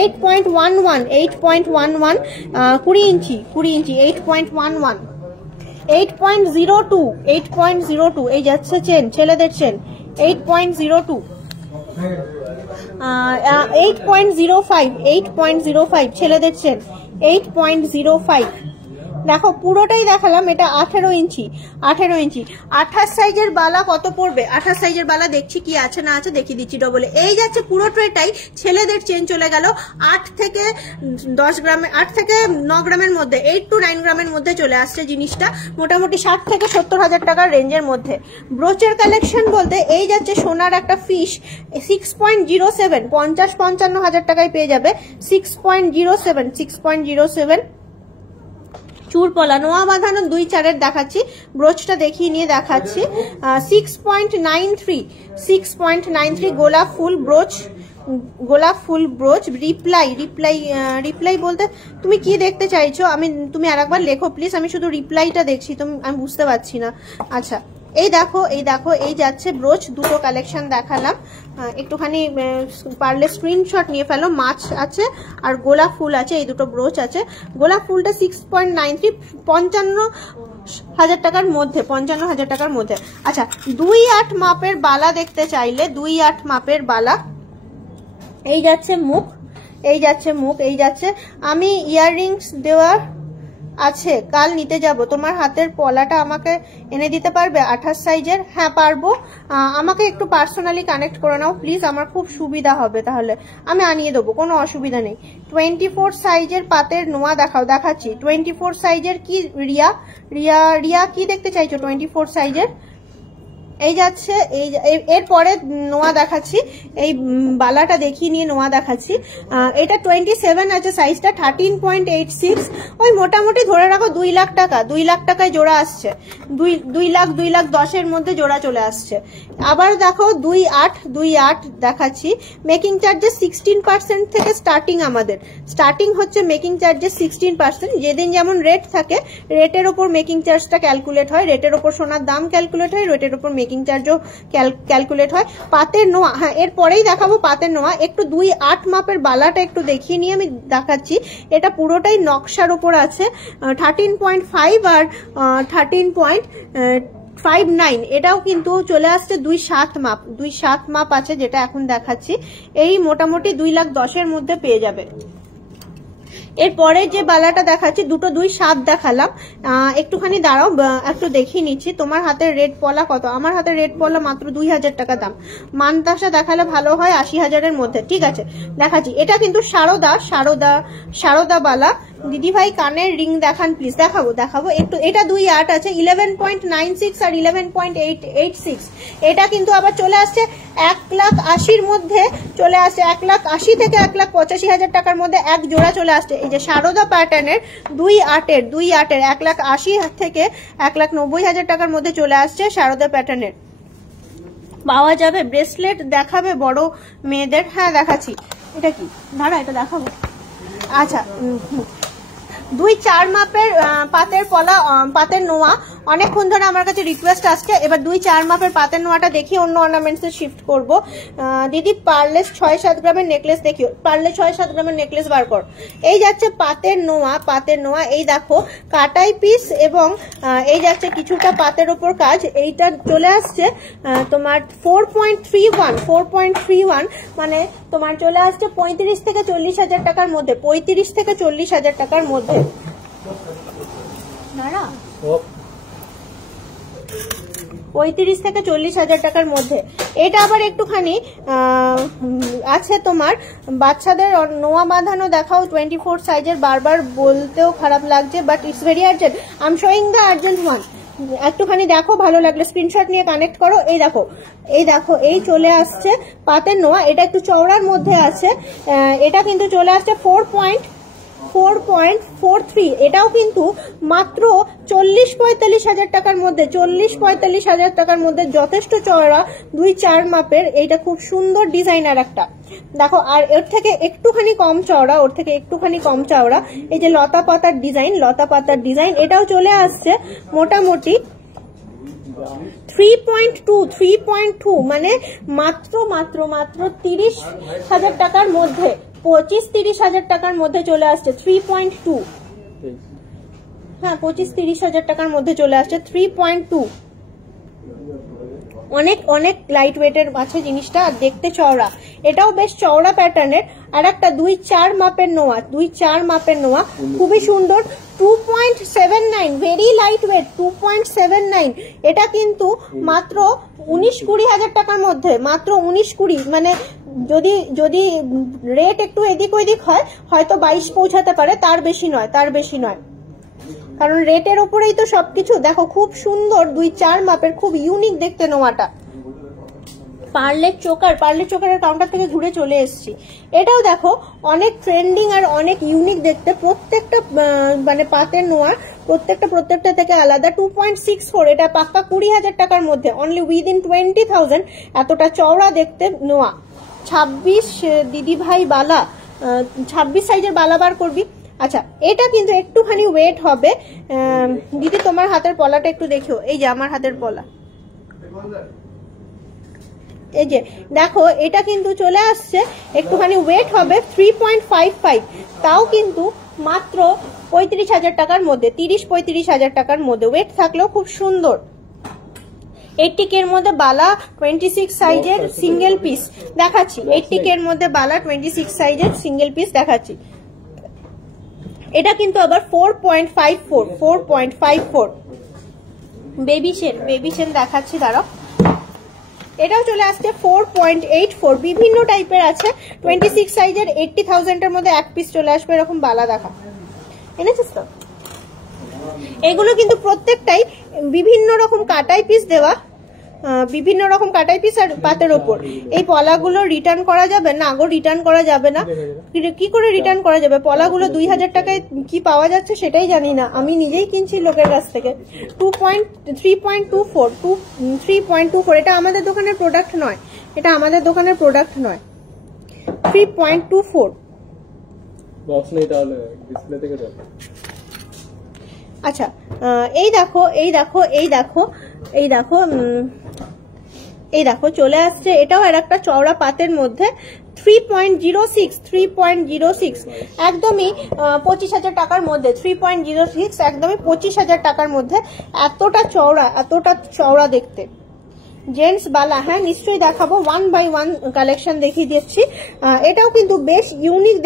8.11, 20 ইঞ্চি, 8.11। 8.02 এই যাচ্ছে চেন, ছেলেদের চেন 8.02। 8.05 ছেলেদের চেন, 8.05। দেখো পুরোটাই দেখালাম, এটা 18 ইঞ্চি। 28 সাইজের বালা কত পড়বে? 28 সাইজের বালা দেখছি কি আছে না আছে, দেখিয়ে দিচ্ছি ডবলে। এই যাচ্ছে পুরো ট্রেটাই ছেলেদের চেন চলে গেল 8 থেকে 10 গ্রামে, 8 থেকে 9 গ্রামের মধ্যে, 8 to 9 গ্রামের মধ্যে চলে আসছে জিনিসটা, মোটামুটি 60 থেকে 70,000 টাকার রেঞ্জের মধ্যে। ব্রোচের কালেকশন বলতে এই যাচ্ছে সোনার একটা ফিশ 6.07, 50-55,000 টাকায় পেয়ে যাবে। 6.07 চুর পলা নোয়া বাঁধানো 2-4 দেখাচ্ছি, ব্রোচটা দেখিয়ে নিয়ে দেখাচ্ছি। 6.93 গোলাপ ফুল ব্রোচ। রিপ্লাই বলতে তুমি কি দেখতে চাইছো? তুমি আরেকবার লেখো প্লিজ, আমি শুধু রিপ্লাইটা দেখছি, আমি বুঝতে পারছি না। আচ্ছা এই দেখো এই যাচ্ছে ব্রোচ, দুটো কালেকশন দেখালাম। একটুখানি পারলে স্ক্রিনশট নিয়ে ফেলো। মাছ আছে আর গোলাপ ফুল আছে, এই দুটো ব্রোচ আছে। গোলাপ ফুলটা 6.93, 55,000 টাকার মধ্যে, 55,000 টাকার মধ্যে। আচ্ছা 2-8 মাপের বালা দেখতে চাইলে 2-8 মাপের বালা, এই যাচ্ছে মুখ, এই যাচ্ছে আমি ইয়াররিংস দেওয়ার আছে, কাল নিতে যাব। তোমার হাতের পলাটা আমাকে এনে দিতে পারবে 28 সাইজের? হ্যাঁ পারবো। আমাকে একটু পার্সোনালি কানেক্ট করে নাও প্লিজ, আমার খুব সুবিধা হবে, তাহলে আমি আনিয়ে দেবো, কোনো অসুবিধা নেই। 24 সাইজের পাতের নোয়া দেখাও। দেখাচ্ছি 24 সাইজের। কি রিয়া রিয়া রিয়া কি দেখতে চাইছো 24 সাইজের? এই যাচ্ছে, এরপরে নোয়া দেখাচ্ছি, এই বালাটা দেখিয়ে নিয়ে নোয়া দেখাচ্ছি। এটা 27 আছে সাইজটা, 13.86, ওই মোটামুটি ধরে রাখো 2 লাখ টাকা। 2 লাখ টাকায় জোড়া আসছে, 2 লাখ 10-এর মধ্যে জোড়া চলে আসছে। আবার দেখো 2.8 দেখাচ্ছি। মেকিং চার্জেস 16% থেকে স্টার্টিং, আমাদের স্টার্টিং হচ্ছে মেকিং চার্জেস 16%। যেদিন যেমন রেট থাকে, রেটের ওপর মেকিং চার্জটা ক্যালকুলেট হয়, রেটের ওপর সোনার দাম ক্যালকুলেট হয়, রেটের ওপর মেকিং চার্জও ক্যালকুলেট হয়। পাতের নোয়া, হ্যাঁ এরপরেই দেখাবো পাতের নোয়া। একটু 2.8 মাপের বালাটা একটু দেখিয়ে নিয়ে আমি দেখাচ্ছি। এটা পুরোটাই নকশার ওপর আছে, 13.5 আর 13.59। এটাও কিন্তু চলে আসছে 2.7 মাপ, 2.7 মাপ আছে যেটা এখন দেখাচ্ছি। এই মোটামুটি 2,10,000-এর মধ্যে পেয়ে যাবে। এরপরে যে বালাটা দেখাচ্ছি, দুটো 2.7 দেখালাম। একটুখানি দাঁড়াও, একটু দেখিয়ে নিচ্ছি। তোমার হাতের রেড পলা কত? আমার হাতের রেড পলা মাত্র 2,000 টাকা দাম। মানতাসা দেখালে ভালো হয় 80,000-এর মধ্যে। ঠিক আছে দেখাচ্ছি। এটা কিন্তু সারদা বালা। দিদি ভাই কানের রিং দেখান প্লিজ। দেখাবো একটু। এটা 2.8 আছে, 11.96 আর 11.86। এটা কিন্তু আবার চলে আসছে 1,80,000-এর মধ্যে চলে আসছে, 1,80,000 থেকে 1,85,000 টাকার মধ্যে এক জোড়া চলে আসছে। এই যে সারদা প্যাটার্নের 2.8-এর 1,80,000 থেকে 1,90,000 টাকার মধ্যে চলে আসছে সারদা প্যাটার্নের। পাওয়া যাবে। ব্রেসলেট দেখাবে বড় মেয়েদের? হ্যাঁ দেখাচ্ছি। এটা কি দাঁড়া, এটা দেখাবো। আচ্ছা 2.4 মাপের পাতের পলা, পাতের নোয়া। অনেকক্ষণ ধরে আমার কাছে রিকোয়েস্ট আসছে, এবার 2.4 মাপের পাতের নোয়াটা দেখি, অন্য অর্নামেন্টসে শিফট করব। দিদি পার্লেস 6-7 গ্রামের নেকলেস দেখিও। পারলে 6-7 গ্রামের নেকলেস বার কর। এই যাচ্ছে পাতের নোয়া। এই দেখো কাটাই পিস, এবং এই যাচ্ছে কিছুটা পাতের ওপর কাজ। এইটা চলে আসছে তোমার 4.31, মানে তোমার চলে আসছে 35 থেকে 40,000 টাকার মধ্যে। 35 থেকে 40,000 টাকার মধ্যে। দাঁড়া, 35 থেকে 40,000 টাকার মধ্যে। এটা আবার একটুখানি আছে তোমার বাচ্চাদের নোয়া বাঁধানো দেখাও 24 সাইজের। বারবার বলতেও খারাপ লাগছে, but it's very urgent. I am showing the urgent one. একটুখানি দেখো, ভালো লাগলে স্ক্রিনশট নিয়ে কানেক্ট করো। এই দেখো এই চলে আসছে পাতের নোয়া। এটা একটু চওড়ার মধ্যে আছে। এটা কিন্তু চলে আসছে 4.43। এটাও কিন্তু মাত্র 40-45,000 টাকার মধ্যে। 40-45,000 টাকার মধ্যে যথেষ্ট চওড়া, 2.4 মাপের। এইটা খুব সুন্দর ডিজাইনার একটা। দেখো, আর এর থেকে একটুখানি কম চওড়া, এই যে লতা পাতার ডিজাইন, এটাও চলে আসছে মোটামুটি 3.2, মানে মাত্র 30,000 টাকার মধ্যে, 25-30,000 টাকার মধ্যে চলে আসছে 3.2। হ্যাঁ 25-30,000 টাকার মধ্যে চলে আসছে 3.2। অনেক লাইট ওয়েটের আছে জিনিসটা, আর দেখতে চওড়া। এটাও বেশ চওড়া প্যাটার্নের। আর একটা 2.4 মাপের নোয়া, খুবই সুন্দর। 2.79, ভেরি লাইট ওয়েট, 2.79। এটা কিন্তু মাত্র 19-20,000 টাকার মধ্যে, মাত্র 19-20। মানে যদি রেট একটু এদিক ওইদিক হয়, হয়তো 22 পৌঁছাতে পারে, তার বেশি নয়। কারণ রেটের উপরেই তো সবকিছু। দেখো খুব সুন্দর 2.4 মাপের, খুব ইউনিক দেখতে নোয়াটা। পার্লের চোকারের কাউন্টার থেকে ঘুরে চলে এসেছি। এটাও দেখো অনেক ট্রেন্ডিং আর অনেক ইউনিক দেখতে। প্রত্যেকটা মানে পাতের নোয়া প্রত্যেকটা থেকে আলাদা। 2.64, এটা পাক্কা 20,000 টাকার মধ্যে, অনলি উইদিন 20,000। এতটা চওড়া দেখতে নোয়া। 26 দিদি ভাই বালা, 26 সাইজের বালা বার করবি। আচ্ছা, এটা কিন্তু একটুখানি ওয়েট হবে। দিদি তোমার হাতের পলাটা একটু দেখিও। এই যে আমার হাতের পলা, এই যে দেখো, এটা কিন্তু চলে আসছে একটুখানি ওয়েট হবে 3.55। তাও কিন্তু মাত্র 35,000 টাকার মধ্যে, 30-35,000 টাকার মধ্যে। ওয়েট থাকলেও খুব সুন্দর। 80K এর মধ্যে বালা 26 সাইজের সিঙ্গেল পিস দেখাচ্ছি। 80K এর মধ্যে বালা 26 সাইজের সিঙ্গেল পিস দেখাচ্ছি। এটা কিন্তু আবার 4.54 বেবি সেল দেখাচ্ছি দাঁড়াও। এটাও চলে আসছে 4.84, বিভিন্ন টাইপের আছে। 26 সাইজের 80,000 এর মধ্যে এক পিস চলে আসবে এরকম বালা দেখা, এনেছিস তো? এগুলো কিন্তু প্রত্যেকটাই বিভিন্ন রকম কাটাই পিস দেওয়া, বিভিন্ন রকম কাটাই পিস আর পাতের ওপর। এই পলাগুলো রিটার্ন করা যাবে না গো, রিটার্ন করা যাবে না। কি করে রিটার্ন করা যাবে? পলাগুলো 2000 টাকায় কি পাওয়া যাচ্ছে সেটাই জানি না, আমি নিজেই কিনছি লোকের কাছ থেকে। 3.24 এটা আমাদের দোকানের প্রোডাক্ট নয়, এটা আমাদের দোকানের প্রোডাক্ট নয়। 3.24 বক্স নেই তাহলে ডিসপ্লে থেকে দাও। আচ্ছা, এই দেখো চলে আসছে, এটাও আর একটা চওড়া পাতের মধ্যে 3.06 একদমই 25,000 টাকার মধ্যে। 3.06 একদমই 25,000 টাকার মধ্যে। এতটা চওড়া দেখতে জেন্টস বালা। হ্যাঁ নিশ্চয়ই দেখাবো, 1 by 1 কালেকশন দেখিয়ে দিচ্ছি। এটাও কিন্তু বেশ ইউনিক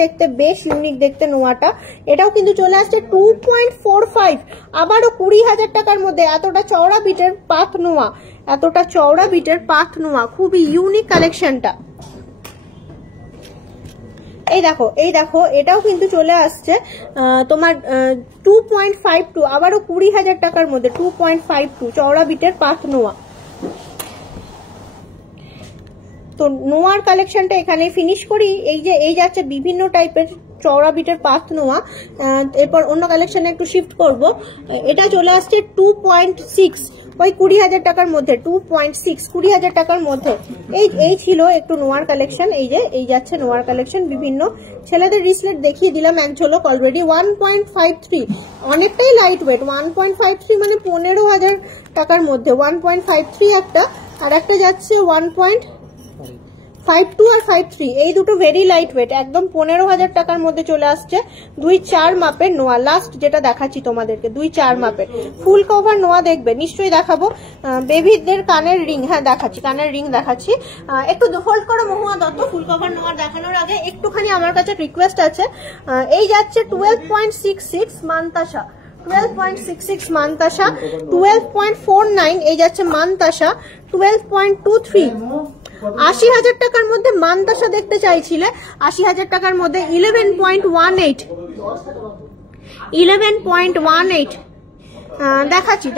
দেখতে নোয়াটা। এটাও কিন্তু চলে আসছে 2.45, আবারও 20,000 টাকার মধ্যে। এতটা চওড়া বিটের পাত নোয়া, খুবই ইউনিক কালেকশনটা। এই দেখো এটাও কিন্তু চলে আসছে তোমার 2.52, আবারও 20,000 টাকার মধ্যে। 2.52 চওড়া বিটের পাত নোয়া। তো নোয়ার কালেকশনটা এখানে ফিনিশ করি। এই যাচ্ছে বিভিন্ন টাইপের চওড়া বিটের পাত নোয়া। এরপর অন্য কালেকশনে একটু শিফট করব। এটা চলে আসছে 2.6, ওই 20,000 টাকার মধ্যে। 2.6 20,000 টাকার মধ্যে। এই ছিল একটু নোয়ার কালেকশন। এই যাচ্ছে নোয়ার কালেকশন। বিভিন্ন ছেলেদের রিসলেট দেখিয়ে দিলাম অ্যাঞ্চলক অলরেডি। 1.53 অনেকটাই লাইট ওয়েট। 1.53 মানে 15,000 টাকার মধ্যে। 1.53 একটা, আর একটা যাচ্ছে 1.52 আর 53। এই দুটো ভেরি লাইট ওয়েট, একদম 15,000 টাকার মধ্যে চলে আসছে। 2-4 মাপের নোয়া। লাস্ট যেটা দেখাচ্ছি তোমাদেরকে 2-4 মাপের ফুল কভার নোয়া দেখবে, নিশ্চয়ই দেখাবো। বেবিদের কানের রিং, হ্যাঁ দেখাচ্ছি, কানের রিং দেখাচ্ছি। একটু হোল্ড করো মহুয়া দত্ত। ফুল কভার নোয়া দেখানোর আগে একটুখানি আমার কাছে রিকোয়েস্ট আছে। এই যাচ্ছে 12.66 মান্তাসা, 12.66 মান্তাসা। 12.49 এই যাচ্ছে মান্তাসা। 12.23 80,000 টাকার মধ্যে মান্তাসা দেখতে চাইছিলে। 80,000 টাকার মধ্যে 11.18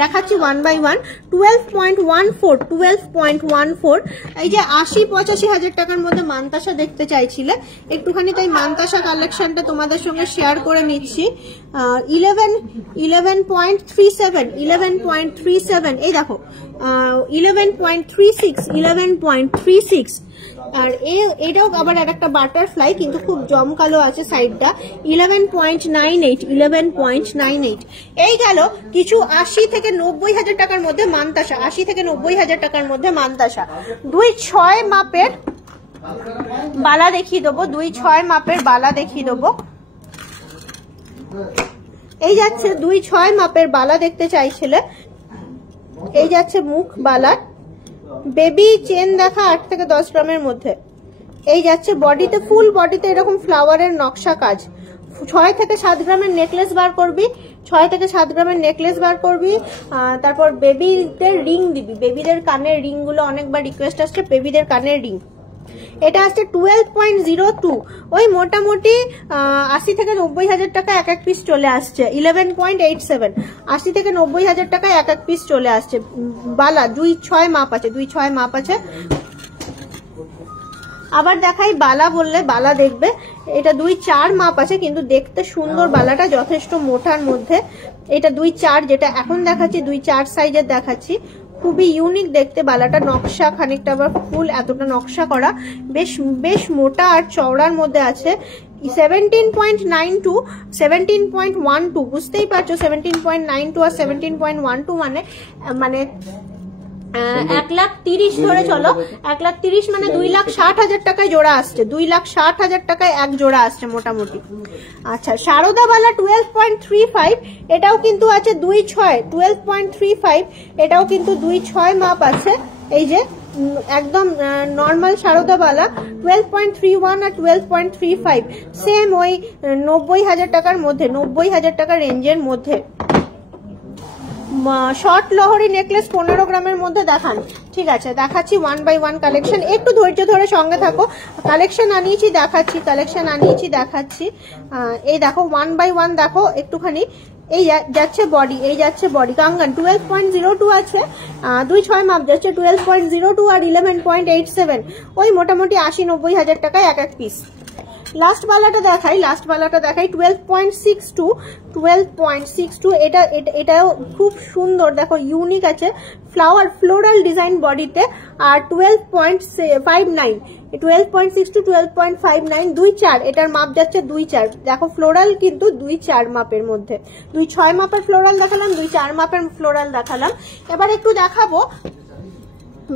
দেখাচ্ছি 1 by 1। 12.14 এই যে 80-85,000 টাকার মধ্যে মান্তাসা দেখতে চাইছিলে একটুখানি, তাই মান্তাসা কালেকশনটা তোমাদের সঙ্গে শেয়ার করে নিচ্ছি। 11.37 এই দেখো 11.36 আর এটাও আবার একটা বাটারফ্লাই, কিন্তু খুব জমকালো আছে সাইডটা। 11.98 এই গেল কিছু 80 থেকে 90,000 টাকার মধ্যে মান্তাসা। 80 থেকে 90,000 টাকার মধ্যে মান্তাসা। 2-6 মাপের বালা দেখিয়ে দেবো। 2-6 মাপের বালা দেখিয়ে দেবো। এই যাচ্ছে 2-6 মাপের বালা দেখতে চাইছিলে। এই যাচ্ছে মুখ বালার। বেবি চেন দেখা 8 থেকে 10 গ্রামের মধ্যে। এই যাচ্ছে বডিতে, ফুল বডিতে এরকম ফ্লাওয়ারের নকশা কাজ। 6 থেকে 7 গ্রামের নেকলেস বার করবি, 6 থেকে 7 গ্রামের নেকলেস বার করবি। তারপর বেবিদের রিং দিবি। বেবিদের কানের রিং গুলো অনেকবার রিকোয়েস্ট আসছে, বেবিদের কানের রিং। এটা আসছে 12.02, ওই মোটামুটি 80 থেকে 90,000 টাকা এক পিস চলে আসছে। 11.87 80 থেকে 90,000 টাকা এক পিস চলে আসছে। বালা 2-6 মাপ আছে, 2-6 মাপ আছে। আবার দেখাই বালা বললে বালা দেখবে। এটা 2-4 মাপ আছে, কিন্তু দেখতে সুন্দর বালাটা, যথেষ্ট মোটার মধ্যে। এটা 2-4 যেটা এখন দেখাচ্ছি 2-4 সাইজের দেখাচ্ছি। খুবই ইউনিক দেখতে বালাটা। নকশা খানিকটা আবার ফুল, এতটা নকশা করা, বেশ মোটা আর চওড়ার মধ্যে আছে। 17.12 বুঝতেই পারছো। 17.92 আর 17.12 মানে 1,30,000 ধরে চলো। 1,30,000 মানে 2,60,000 টাকায় জোড়া আসছে। 2,60,000 টাকায় এক জোড়া আসছে মোটামুটি। আচ্ছা, শারদাবালা 12.35 এটাও কিন্তু আছে 2-6। 12.35 এটাও কিন্তু 2-6 মাপ আছে। এই যে একদম নর্মাল সারদাবালা 12.31 আর 12.35 সেম ওই 90,000 টাকার মধ্যে, 90,000 টাকা রেঞ্জের মধ্যে। শর্ট লহরি নেকলেস 15 গ্রামের মধ্যে দেখান। ঠিক আছে, দেখাচ্ছি 1 by 1 কালেকশন, একটু ধৈর্য ধরে সঙ্গে থাকো। কালেকশন আনিয়েছি দেখাচ্ছি, কালেকশন আনিয়েছি দেখাচ্ছি। এই দেখো 1 by 1 দেখো একটুখানি। এই যাচ্ছে বডি, এই যাচ্ছে বডি কাঙ্গান 12.02 আছে, 2-6 মাপ যাচ্ছে 12.02 আর 11.87, ওই মোটামুটি 80-90,000 টাকায় এক এক পিস। লাস্ট বালাটা দেখাই, লাস্ট বালাটা দেখাই 12.62, এটাও খুব সুন্দর দেখো, ইউনিক আছে, ফ্লাওয়ার ফ্লোরাল ডিজাইন বডিতে। আর 12.59, 12.62, 12.59, 2-4, এটার মাপ যাচ্ছে 2-4। দেখো ফ্লোরাল কিন্তু 2-4 মাপের মধ্যে, 2-6 মাপের ফ্লোরাল দেখালাম, 2-4 মাপের ফ্লোরাল দেখালাম। এবার একটু দেখাবো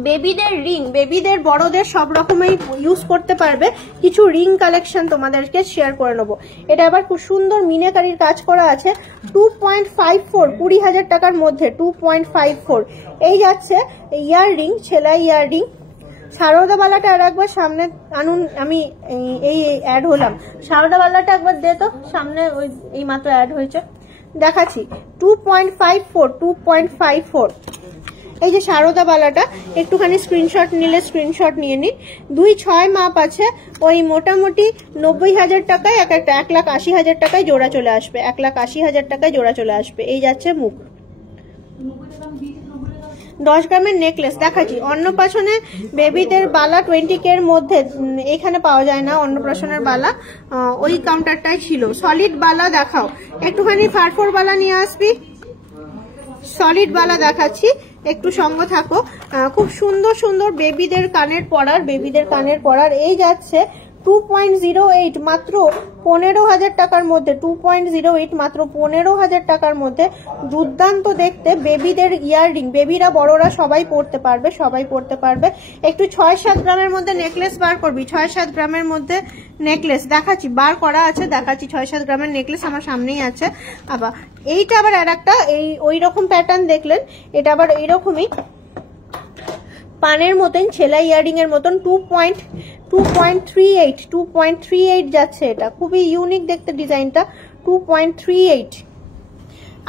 বেবিদের রিং, বেবিদের বড়দের সব রকমের ইউজ করতে পারবে কিছু রিং কালেকশন তোমাদেরকে শেয়ার করে নেবো। এটা আবার খুব সুন্দর মিনাকারির কাজ করা আছে, 2.54, 20,000 টাকার মধ্যে 2.54। এই যাচ্ছে ইয়ার রিং, ছেলা ইয়ার রিং। সারদাবালাটা আর একবার সামনে আনুন, আমি এই অ্যাড হলাম, সারদাবালাটা একবার দে তো সামনে, ওই এই মাত্র অ্যাড হয়েছে, দেখাচ্ছি 2.54, 2.54। এই যে সারদাবালাটা একটুখানি স্ক্রিনশট নিলে স্ক্রিনশট নিয়ে নিন, 2-6 মাপ আছে, ওই মোটামুটি 90,000 টাকায় এক একটা, 1,80,000 টাকায় জোড়া চলে আসবে, 1,80,000 টাকায় জোড়া চলে আসবে। এই যাচ্ছে মুখ। 10 গ্রামের নেকলেস দেখাচ্ছি, অন্নপ্রাশনে বেবিদের বালা 20K এর মধ্যে এখানে পাওয়া যায় না, অন্নপ্রাশনের বালা ওই কাউন্টারটাই ছিল। সলিড বালা দেখাও, একটুখানি ফারফোর বালা নিয়ে আসবি, সলিড বালা দেখাচ্ছি, একটু সঙ্গ থাকো। খুব সুন্দর সুন্দর বেবিদের কানের পরার, বেবিদের কানের পরার। এই যাচ্ছে 2.08, মাত্র 15,000 টাকার মধ্যে, 2.08 মাত্র 15,000 টাকার মধ্যে। দুর্দান্ত দেখতে বেবিদের ইয়াররিং, বেবিরা বড়রা সবাই পড়তে পারবে, সবাই পড়তে পারবে। একটু 6-7 গ্রামের মধ্যে নেকলেস বার করবি, 6-7 গ্রামের মধ্যে নেকলেস দেখাচ্ছি, বার করা আছে দেখাচ্ছি। 6-7 গ্রামের নেকলেস আমার সামনেই আছে। আবার এইটা আবার আর একটা, এই ওই রকম প্যাটার্ন দেখলেন, এটা আবার এইরকমই পানের মতন, ছেলা ইয়ারিং এর মতন, 2.38 যাচ্ছে। এটা খুবই ইউনিক দেখতে ডিজাইনটা, 2.38।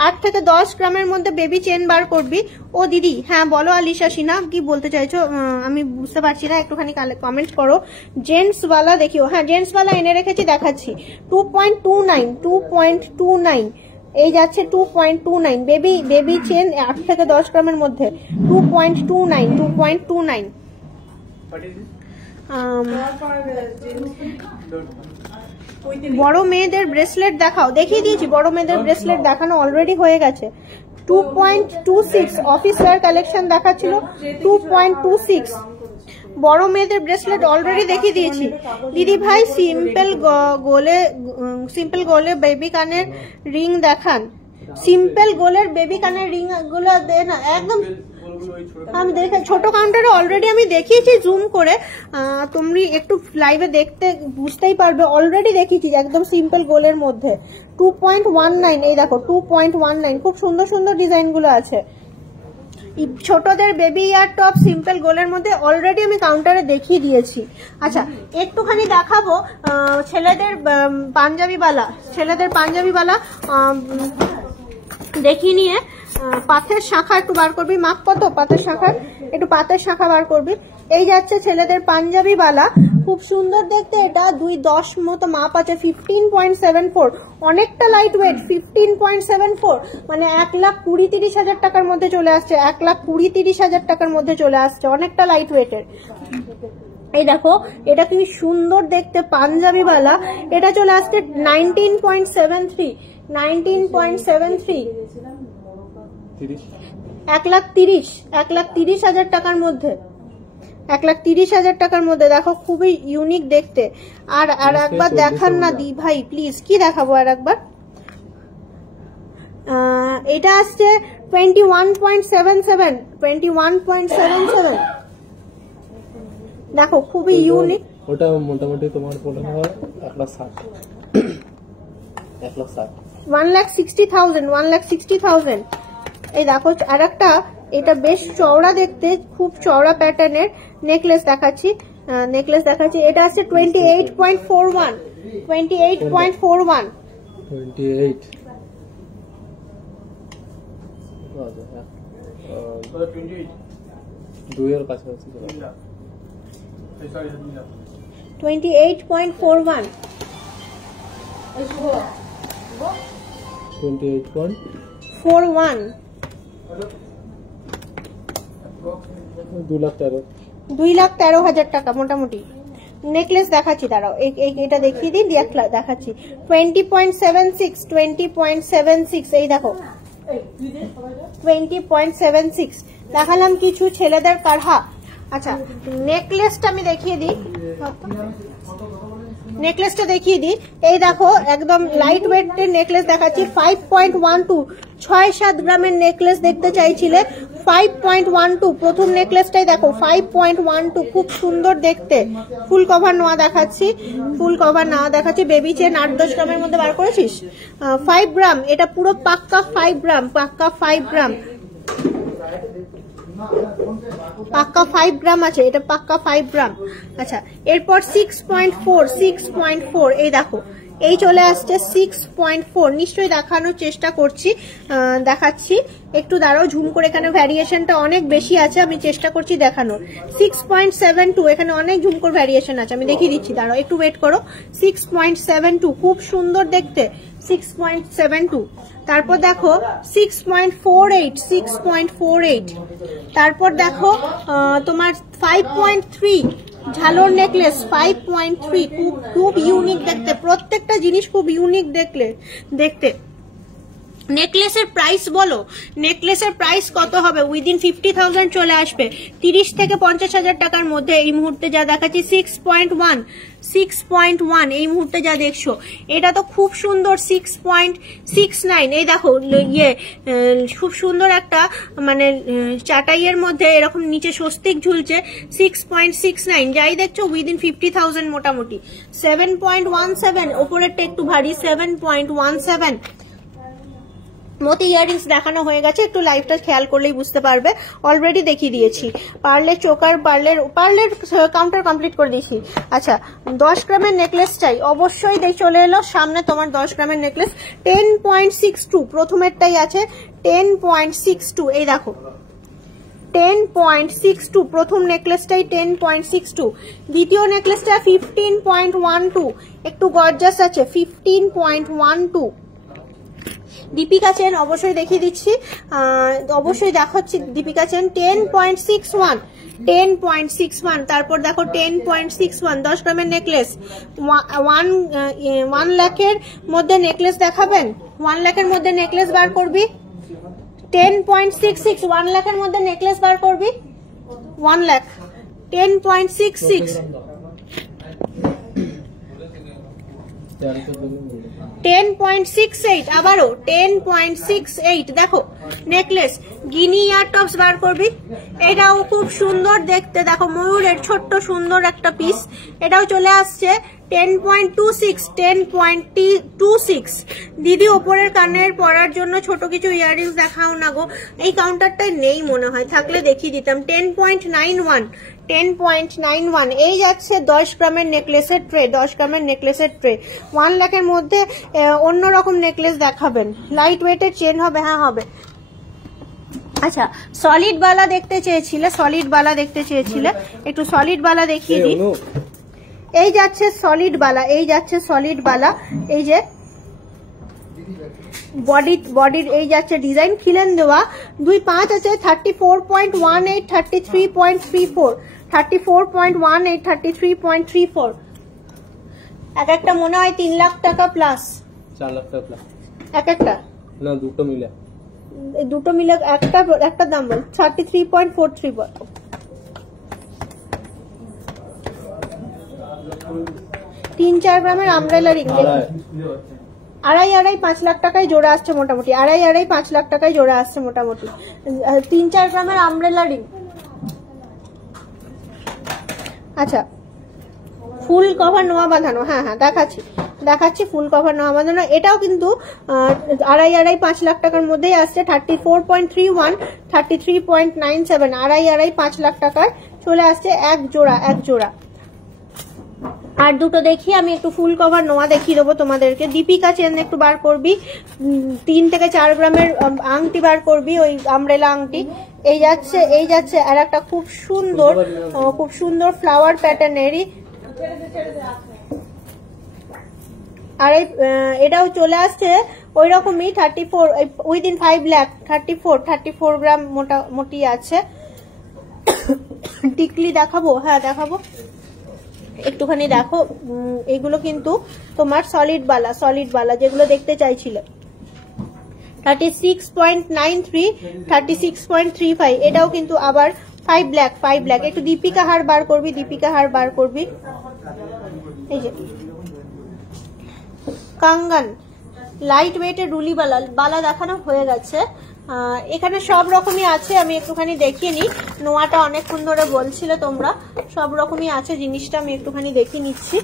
8 থেকে 10 গ্রামের মধ্যে বেবি চেন বার করবি। ও দিদি, হ্যাঁ বলো আলিশা সিনা, কি বলতে চাইছো আমি বুঝতে পারছি না, একটুখানি কমেন্ট করো। জেন্টস ওয়ালা দেখিও, হ্যাঁ জেন্টস ওয়ালা এনে রেখেছি দেখাচ্ছি, 2.29। এই যাচ্ছে 2.29 বেবি চেন 8 থেকে 10 গ্রামের মধ্যে, 2.29। বড় মেয়েদের ব্রেসলেট দেখাও, দেখিয়ে দিয়েছি, বড় মেয়েদের ব্রেসলেট দেখানো অলরেডি হয়ে গেছে। 2.26 অফিস ওয়্যার কালেকশন দেখাচ্ছিল, 2.26 বড় মেয়েদের ব্রেসলেট অলরেডি দেখিয়ে দিয়েছি। দিদি ভাই সিম্পল গোলে বেবি কানের রিং দেখান, সিম্পল গোলের বেবি কানের রিং গুলো দে না, একদম আমি দেখে ছোট কাউন্টারে অলরেডি আমি দেখিয়েছি জুম করে, তুমি একটু লাইভে দেখতে বুঝতেই পারবে, অলরেডি দেখিয়েছি একদম সিম্পল গোলের মধ্যে। 2.19, এই দেখো 2.19, খুব সুন্দর সুন্দর ডিজাইন গুলো আছে। ছোটদের বেবি ইয়ার টপ সিম্পল গোলের মধ্যে অলরেডি আমি কাউন্টারে দেখিয়ে দিয়েছি। আচ্ছা একটুখানি দেখাবো ছেলেদের পাঞ্জাবি বালা, ছেলেদের পাঞ্জাবি বালা দেখিয়ে নিয়ে পাথের শাখা একটু বার করবি, মাপ কত পাথের শাখার, একটু পাথের শাখা বার করবি। এই যাচ্ছে ছেলেদের পাঞ্জাবি বালা, খুব সুন্দর দেখতে, এটা 2.10 মতো মাপ আছে, 15.74, অনেকটা লাইট ওয়েট, 15.74 মানে 1,20,30,000 টাকার মধ্যে চলে আসছে, 1,20,30,000 টাকার মধ্যে চলে আসছে, অনেকটা লাইট ওয়েটের। এই দেখো এটা কি সুন্দর দেখতে পাঞ্জাবি বালা, এটা চলে আসছে 19.73, 1,30,000 টাকার মধ্যে, 1,30,000 টাকার মধ্যে। দেখো খুবই ইউনিক দেখতে। আর একবার দেখান না দি ভাই প্লিজ, কি দেখাবো আর একবার। এটা আসছে 21.77, দেখো খুবই ইউনিক। ওটা মোটামুটি তোমার বলে হয় 1,60,000, 1,60,000, 1,60,000। এই দেখো আর একটা এটা বেশ চওড়া দেখতে, খুব চওড়া প্যাটার্নের নেকলেস দেখাচ্ছি। এটা আছে 28.41 28.41 28 দুইয়ের কাছাকাছি 28.41 28.41 2,13,000 টাকা মোটামুটি নেকলেস দেখাচ্ছি। দাঁড়াও এটা দেখিয়ে দিই, দেখাচ্ছি 20.76 এই দেখো 20.76 দেখালাম কিছু ছেলেদের কারহা। আচ্ছা নেকলেসটা আমি দেখিয়ে দিই, এই দেখো একদম লাইট ওয়েটের নেকলেস দেখাচ্ছি 5.12 6-7 গ্রামের নেকলেস দেখতে চাইছিলে 5.12 প্রথম নেকলেসটাই দেখো 5.12 খুব সুন্দর দেখতে। ফুল কভার নেওয়া দেখাচ্ছি বেবি চেন 8-10 গ্রামের মধ্যে বার করেছিস 5 গ্রাম এটা পুরো পাক্কা 5 গ্রাম পাক্কা 5 গ্রাম আছে, এটা পাক্কা 5 গ্রাম। আচ্ছা এরপর 6.4 এই দেখো এই চলে আসছে 6.4 নিশ্চয়ই দেখানোর চেষ্টা করছি, দেখাচ্ছি একটু দাঁড়াও ঝুম করে, এখানে ভ্যারিয়েশনটা অনেক বেশি আছে, আমি চেষ্টা করছি দেখানোর। 6.72 এখানে অনেক ঝুমকোর ভ্যারিয়েশন আছে, আমি দেখিয়ে দিচ্ছি, দাঁড়াও একটু ওয়েট করো। 6.72 খুব সুন্দর দেখতে 6.72। তারপর দেখো 6.48 তারপর দেখো তোমার 5.3 ঝালর নেকলেস 5.3 খুব ইউনিক দেখতে, প্রত্যেকটা জিনিস খুব ইউনিক দেখতে। নেকলেসের প্রাইস বলো, নেকলেসের প্রাইস কত হবে? উইদিন 50,000 চলে আসবে, 30 থেকে 50,000 টাকার মধ্যে এই মুহূর্তে যা দেখাচ্ছি 6.1 এই মুহূর্তে যা দেখছো এটা তো খুব সুন্দর 6.69 এই দেখো খুব সুন্দর একটা মানে চাটাইয়ের মধ্যে এরকম নিচে স্বস্তিক ঝুলছে 6.69 যাই দেখছো উইদিন 50,000 মোটামুটি। 7.17 ওপরেরটা একটু ভারী 7.17 মতি ইয়ারিংস দেখানো হয়ে গেছে, একটু লাইভটা খেয়াল করলেই বুঝতে পারবে, অলরেডি দেখিয়ে দিয়েছি। পার্লের চোকার পার্লের কাউন্টার কমপ্লিট করে দিয়েছি। আচ্ছা 10 গ্রামের নেকলেস চাই, অবশ্যই চলে এলো সামনে তোমার 10 গ্রামের নেকলেস 10.62 প্রথমেরটাই আছে 10.62 এই দেখো 10.62 প্রথম নেকলেসটাই 10.62, দ্বিতীয় নেকলেসটা 15.12 একটু গর্জাস আছে 15.12। দীপিকা চেন অবশ্যই দেখিয়ে দিচ্ছি, অবশ্যই দেখাচ্ছি দীপিকা চেন 10.61 তারপর দেখো 10.61 10 গ্রামের নেকলেস 1 লাখের মধ্যে নেকলেস দেখাবেন, 1 লাখের মধ্যে নেকলেস বার করবি 10.66 1 লাখের মধ্যে নেকলেস বার করবি 1 লাখ 10.66 10.68 আবারও 10.68 দেখো নেকলেস গিনি ইয়ার টপস বার করবি, এটাও খুব সুন্দর দেখতে, দেখো ময়ূরের ছোট্ট সুন্দর একটা পিস, এটাও চলে আসছে 10.26 দিদি ওপরের কানের পরার জন্য ছোট কিছু ইয়াররিংস দেখাও না গো, এই কাউন্টারটাই নেই মনে হয়, থাকলে দেখিয়ে দিতাম। 10.91 এই যাচ্ছে 10 গ্রামের নেকলেসের ট্রে, 10 গ্রামের নেকলেসের ট্রে 1 লাখের মধ্যে অন্যরকম নেকলেস দেখাবেন, লাইট ওয়েটের চেন হবে, হ্যাঁ হবে। আচ্ছা সলিড বালা দেখতে চেয়েছিলে, একটু সলিড বালা দেখিয়ে দিই, এই যাচ্ছে সলিড বালা, এই যে বডির এই যাচ্ছে ডিজাইন খিলেন দেওয়া 2.5 আছে 34.18 33.34 34.18 33.34 এক একটা মনে হয় 3 লাখ টাকা প্লাস 4 লাখ টাকা প্লাস এক একটা না দুটো মিলে একটা দাম বল 33.43 বল 3-4 গ্রামের আমব্রেলা রিং আড়াই 5 লাখ টাকায় জোড়া আসছে মোটামুটি, আড়াই 5 লাখ টাকায় জোড়া আসছে মোটামুটি 3-4 গ্রামের আমব্রেলা রিং। আচ্ছা ফুল কভার নোয়া বাঁধানো, হ্যাঁ দেখাচ্ছি দেখাচ্ছি ফুল কভার নোয়া বাঁধানো। এটাও কিন্তু 2.5 লাখ টাকার মধ্যেই আসছে। 34.31, 33.97, 2.5 লাখ টাকার চলে আসছে এক জোড়া। আর দুটো দেখি আমি একটু ফুল কভার নোয়া দেখিয়ে দেবো তোমাদেরকে। দীপিকা চেন একটু বার করবি, 3 থেকে 4 গ্রামের আংটি বার করবি, ওই আমব্রেলা আংটি। এই যাচ্ছে আর একটা খুব সুন্দর ফ্লাওয়ার প্যাটার্নেরই। আর এটাও চলে আসছে ওই রকমই 34 উইদিন 5 লাখ, 34 গ্রাম মোটামুটি আছে। টিকলি দেখাবো? হ্যাঁ দেখাবো, একটুখানি দেখো। এগুলো কিন্তু তোমার সলিড বালা যেগুলো দেখতে চাইছিলে। 36.93, 36.35, এটাও কিন্তু আবার 5 লাখ। একটু দীপিকা হার বার করবি। এই যে কাঙ্গান লাইট ওয়েটের রুলি বালা দেখানো হয়ে গেছে। এখানে সব রকমই আছে, আমি একটুখানি দেখিয়ে নিই। নোয়াটা অনেকক্ষণ ধরে বলছিল তোমরা, সব রকমই আছে জিনিসটা, আমি একটুখানি দেখিয়ে নিচ্ছি।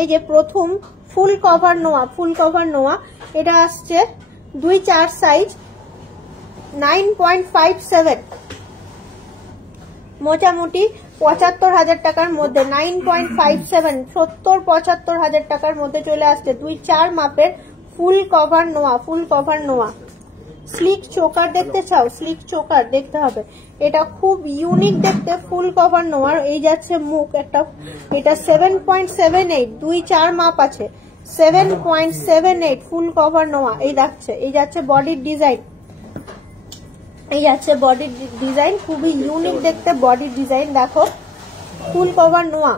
এই যে প্রথম ফুল কভার নোয়া, এটা আসছে 2-4 সাইজ, 9.57, মোটামুটি 75,000 টাকার মধ্যে। 9.57, 70-75,000 টাকার মধ্যে চলে আসছে 2-4 মাপের ফুল কভার নোয়া। স্লিক চোকার দেখতে চাও? স্লিক চোকার দেখতে হবে, এটা খুব ইউনিক দেখতে ফুল কভার নোয়ার। এই যাচ্ছে মুখ একটা, এটা 7.78, 2-4 মাপ আছে, 7.78 ফুল কভার নোয়া। এই যাচ্ছে বডির ডিজাইন, খুবই ইউনিক দেখতে বডির ডিজাইন। দেখো ফুল কভার নোয়া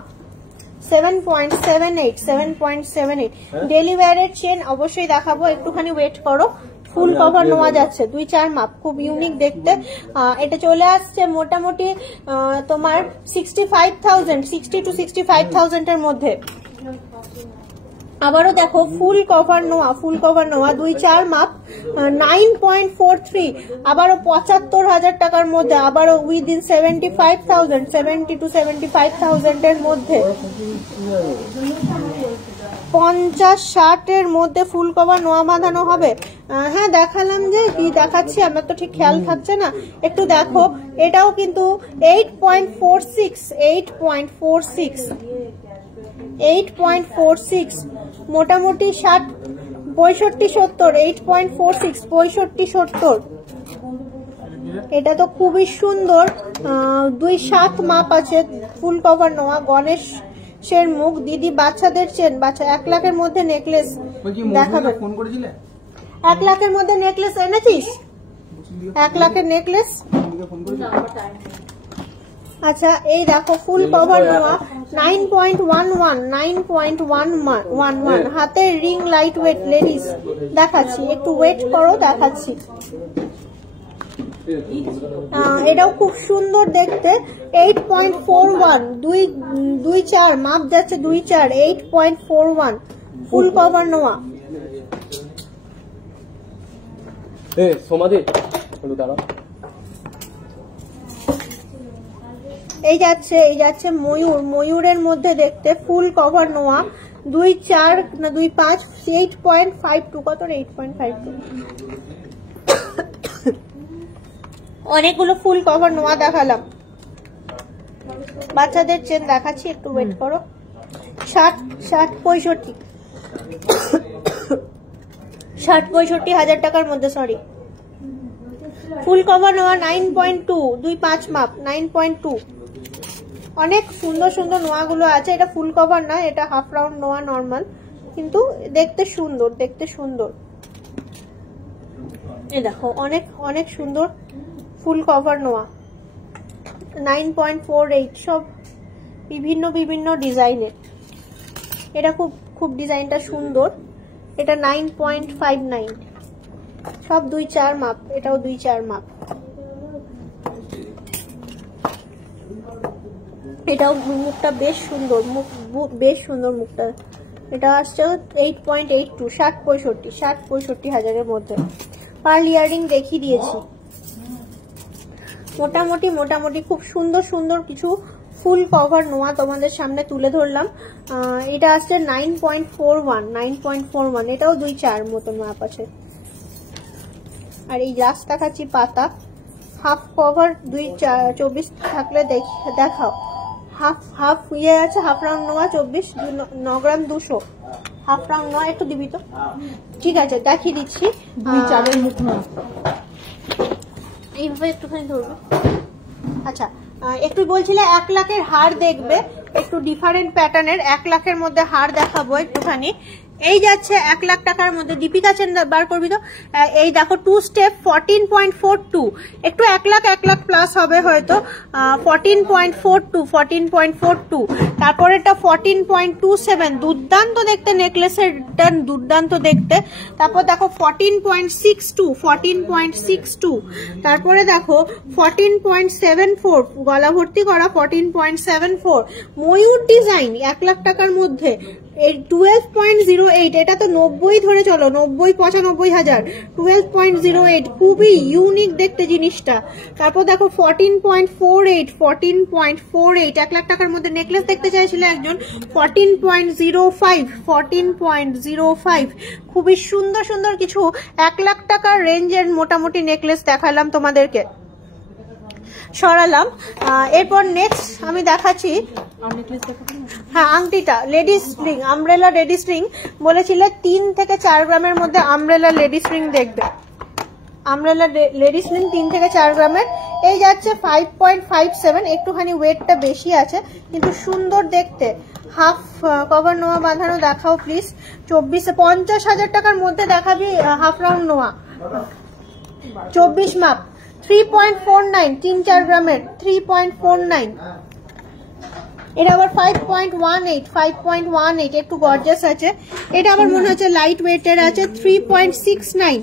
7.78। ডেলি ওয়্যারের চেন অবশ্যই দেখাবো, একটুখানি ওয়েট করো। ফুল কভার নোয়া যাচ্ছে 2-4 মাপ, খুব ইউনিক দেখতে। এটা চলে আসছে মোটামুটি তোমার 65,000, 60 to 65,000 এর মধ্যে। আবারও দেখো ফুল কভার নোয়া 2-4 মাপ, 9.43, আবারও 75,000 টাকার মধ্যে, আবারও উইদিন 75,000, 70 to 75,000 এর মধ্যে। 50-60 এর মধ্যে ফুল কভার নোয়া বাঁধানো হবে। হ্যাঁ দেখালাম, যে কি দেখাচ্ছি আমার তো ঠিক খেয়াল থাকছে না, একটু দেখো। এটাও কিন্তু 8.46, মোটামুটি 65-70, 8.46, 65-70। এটা তো খুবই সুন্দর, 2-7 মাপ আছে ফুল কভার নোয়া। গণেশের মুখ, দিদি বাচ্চাদের চেন, 1 লাখের মধ্যে নেকলেস দেখাবে। 1 লাখের মধ্যে নেকলেস এনেছিস? 1 লাখের নেকলেস? আচ্ছা এই দেখো ফুল কভার নোয়া 9.11, হাতের রিং লাইট ওয়েট লেডিস দেখাচ্ছি, একটু ওয়েট করো দেখাচ্ছি। এটাও খুব সুন্দর দেখতে, 8.41, 2-4 মাপ যাচ্ছে, 2-4, 8.41 ফুল কভার নোয়া। সমাধি এই যাচ্ছে ময়ূরের মধ্যে দেখতে ফুল কভার নোয়া, 2-4 না 2-5, 8.52, কত? 8.52। অনেকগুলো ফুল কভার নোয়া দেখালাম, বাচ্চাদের চেন দেখাচ্ছি, একটু ওয়েট করো। 60-65 হাজার টাকার মধ্যে, সরি। ফুল কভার নোয়া 9.2, 2-5 মাপ, 9.2। অনেক সুন্দর সুন্দর নোয়াগুলো আছে। এটা ফুল কভার না, এটা হাফ রাউন্ড নোয়া নর্মাল, কিন্তু দেখতে সুন্দর। এই দেখো অনেক সুন্দর ফুল কভার নোয়া, 9.48, সব বিভিন্ন ডিজাইনের। এটা খুব ডিজাইনটা সুন্দর। এটা 9.59, সব 2-4 মাপ, এটাও 2-4 মাপ। এটাও মুখটা বেশ সুন্দর, মুখটা। এটা আসছে 8.82, 60-65 হাজারের মধ্যে। পার্ল ইয়ারিং দেখিয়ে দিয়েছি। মোটামুটি খুব সুন্দর কিছু ফুল কভার নোয়া তোমাদের সামনে তুলে ধরলাম। এটা আসছে 9.41, এটাও 2-4 মতন মাপ আছে। আর এই লাস্ট দেখাচ্ছি পাতা, হাফ কভার 2-24 থাকলে দেখাও। হাফ ইয়ে আছে, হাফ রাউন্ড নোয়া 24, 9 গ্রাম 200, হাফ রাউন্ড নোয়া একটু দিবি তো। ঠিক আছে, দেখিয়ে দিচ্ছি। 2-4 মুখ না, এইভাবে একটুখানি ধরবে। আচ্ছা, একটু বলছিলে 1 লাখের হার দেখবে, একটু ডিফারেন্ট প্যাটার্নের 1 লাখের মধ্যে হার দেখাবো একটুখানি। এই যাচ্ছে 1 লাখ টাকার মধ্যে, দীপিকা চেন বার করবি তো। এই দেখো 2 স্টেপ 14.42, একটু 1 লাখ প্লাস হবে হয়তো। 14.42, তারপর এটা 14.27, দুর্দান্ত দেখতে, নেকলেসের দুর্দান্ত দেখতে। তারপর দেখো 14.62, তারপরে দেখো 14.74, গলা ভর্তি করা 14.74, ময়ূর ডিজাইন 1 লাখ টাকার মধ্যে। এই 12.08, এটা তো 90 ধরে চলো, 90-95 হাজার। 12.08, খুবই ইউনিক দেখতে জিনিসটা। তারপর দেখো 14.48, 1 লাখ টাকার মধ্যে নেকলেস দেখতে চাইছিল একজন। 14.05, খুবই সুন্দর সুন্দর কিছু 1 লাখ টাকার রেঞ্জের মোটামুটি নেকলেস দেখালাম তোমাদেরকে, সরালাম। এরপর নেক্সট আমি দেখাচ্ছি, হ্যাঁ আংটিটা ladies ring, umbrella ladies ring বলেছিলে 3 থেকে 4 গ্রামের মধ্যে আমব্রেলা লেডিস রিং দেখবে। আমব্রেলা লেডিস রিং 3 থেকে 4 গ্রামের। এই যাচ্ছে 5.57, একটুখানি ওয়েটটা বেশি আছে কিন্তু সুন্দর দেখতে। হাফ কভার নোয়া বাঁধানো দেখাও প্লিজ। 50 হাজার টাকার মধ্যে দেখাবি হাফ রাউন্ড নোয়া, 24 মাপ। 3.49, 3-4 গ্রামের 3.49। এটা আবার 5.18, একটু গর্জাস আছে। এটা আবার মনে হচ্ছে লাইট ওয়েটের আছে। 3.69,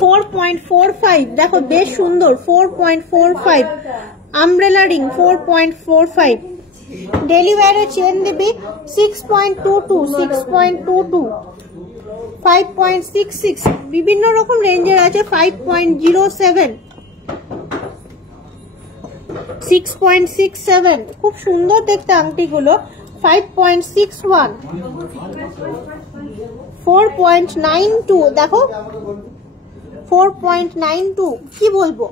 4.45, দেখো বেশ সুন্দর। 4.45 আমব্রেলা রিং, 4.45। ডেলি ওয়্যারের চেন দিবি 6.22, 5.66, বিভিন্ন রকম রেঞ্জের আছে। 5.07, 6.67, খুব সুন্দর দেখতে আংটিগুলো। 5.61, 4.92, দেখো 4.92, কি বলবো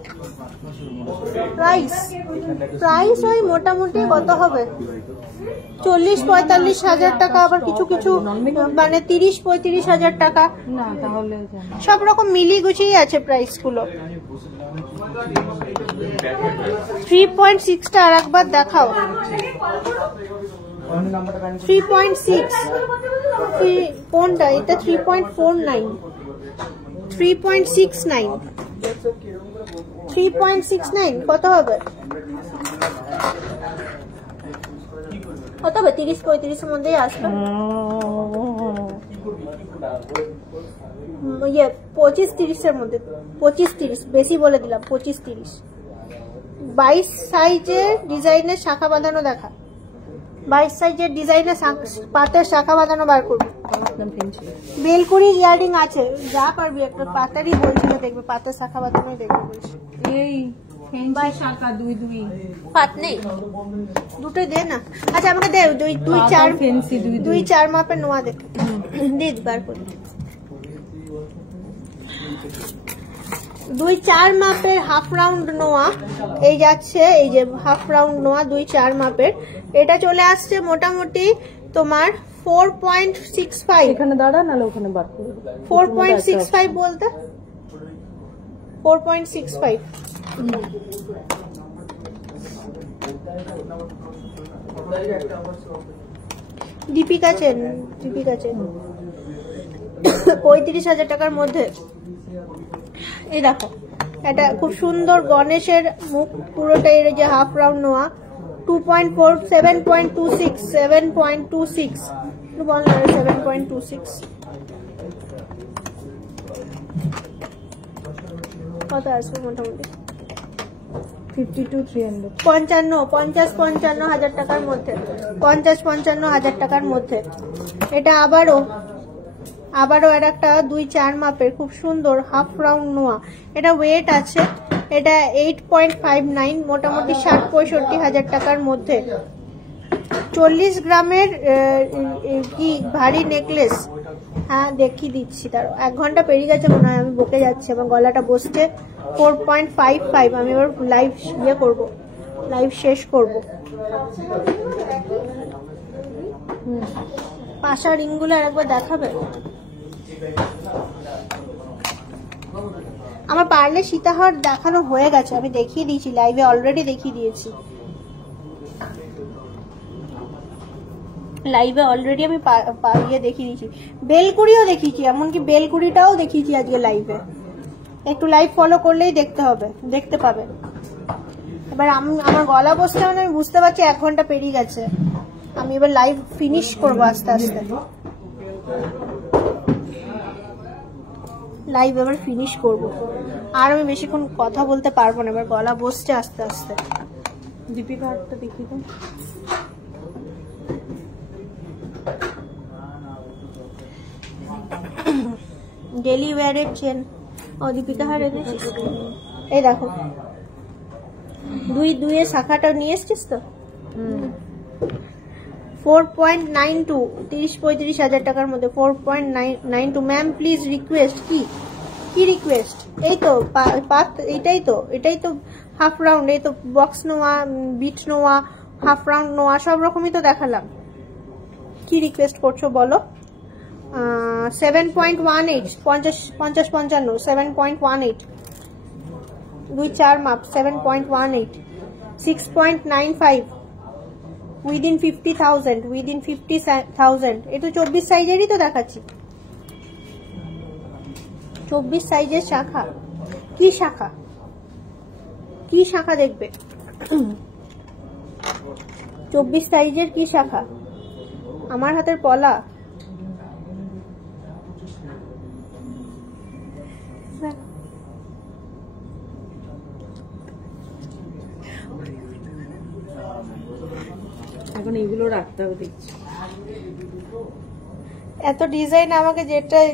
প্রাইস ওই মোটামুটি কত হবে, 40-45 হাজার টাকা, আবার কিছু কিছু মানে 30-35 হাজার টাকা, সব রকম মিলিয়ে গুছিয়ে আছে প্রাইস গুলো। 3.6টা আর একবার দেখাও। 3.6 কোনটা? এটা 3.49, 3.69 কত হবে? 30-35 মধ্যেই আসবে। 25-30 মধ্যে, 25-30 বেশি বলে দিলাম, 25-30। 22 সাইজের ডিজাইনের শাখা বাঁধানো দেখা, 22 সাইজের ডিজাইনের পাতের শাখা বাঁধানো বার করবি। বেলকুড়ি ইয়ারিং আছে, যা পারবি একটা পাতারই বলছিল, দেখবে পাতের শাখা বাঁধানোই দেখবে বলছি। এই শাখা 2 পাত নেই, দুটোই দে না। আচ্ছা আমাকে দে 2-4 মাপের নোয়া দে, দিদ বার করে। 2-4 মাপের হাফ রাউন্ড নোয়া এই যাচ্ছে, এই যে হাফ রাউন্ড নোয়া 2-4 মাপের। এটা চলে আসছে মোটামুটি তোমার 4.65। এখানে দাঁড়া, নালে ওখানে বার করে 4.65 বলতে, 4.65। দীপিকা চেন 35 হাজার টাকার মধ্যে। এই দেখো এটা খুব সুন্দর গণেশের মুখ পুরোটাই, যে হাফ রাউন্ড নোয়া 2.4, 7.26 বল না, 7.26 কত আসবে মোটামুটি? 52-300, 50-55 হাজার টাকার মধ্যে, 50-55 হাজার টাকার মধ্যে। এটা আবারও এর একটা 2-4 মাপের খুব সুন্দর হাফ রাউন্ড নোয়া। এটা ওয়েট আছে এটা 8.59, মোটামুটি 60-65 হাজার টাকার মধ্যে। 40 গ্রামের কি ভারী নেকলেস। হ্যাঁ দেখিয়ে দিচ্ছি, তার 1 ঘন্টা পেরিয়ে গেছে মনে হয়, আমি বকে যাচ্ছি, আমার গলাটা বসছে। 4.55। আমি এবার লাইভ করব, লাইভ শেষ করব। পাশা রিংগুলো একবার দেখাবে? আমার পারলে সীতাহার দেখানো হয়ে গেছে, আমি দেখিয়ে দিয়েছি লাইভে, অলরেডি দেখিয়ে দিয়েছি লাইভে, অলরেডি আমি দেখিয়ে দিয়েছি। বেলকুড়িও দেখিয়েছি, এমনকি বেলকুড়িটাও দেখিয়েছি আজকে লাইভে। একটু লাইভ ফলো করলেই দেখতে পাবে। এবার আমার গলা বসছে মানে আমি বুঝতে পারছি 1 ঘন্টা পেরিয়ে গেছে। আমি এবার লাইভ ফিনিশ করবো আস্তে আস্তে, লাইভ এবার ফিনিশ করব। আর আমি বেশিক্ষণ কথা বলতে পারবো না, এবার গলা বসছে আস্তে আস্তে। দীপিকা হারটা দেখিয়ে দাও। ডেলি ওয়্যারের চেন। ও দীপিকা হার এনেছিস? এই দেখো, 2 এর শাখাটা নিয়ে এসছিস তো। 4.92, 30-35 হাজার টাকার মধ্যে 4.92। Ma'am please request. কি রিকোয়েস্ট? এই তো পাত, এটাই তো হাফ রাউন্ড, এই তো বক্স নোয়া, বিট নোয়া, হাফ রাউন্ড নোয়া, সব রকমই তো দেখালাম। কি রিকোয়েস্ট করছো বলো? 7.18, 50-55, 7.18, 2-4 মাপ, 7.18, 6.95, উইদিন 50,000, এই তো 24 সাইজেরই তো দেখাচ্ছি। 24 সাইজের শাখা। কি শাখা দেখবে? 24 সাইজের কি শাখা? আমার হাতের পলা। এখন এগুলো রাখতে হবে দেখছি। এত ডিজাইন আমাকে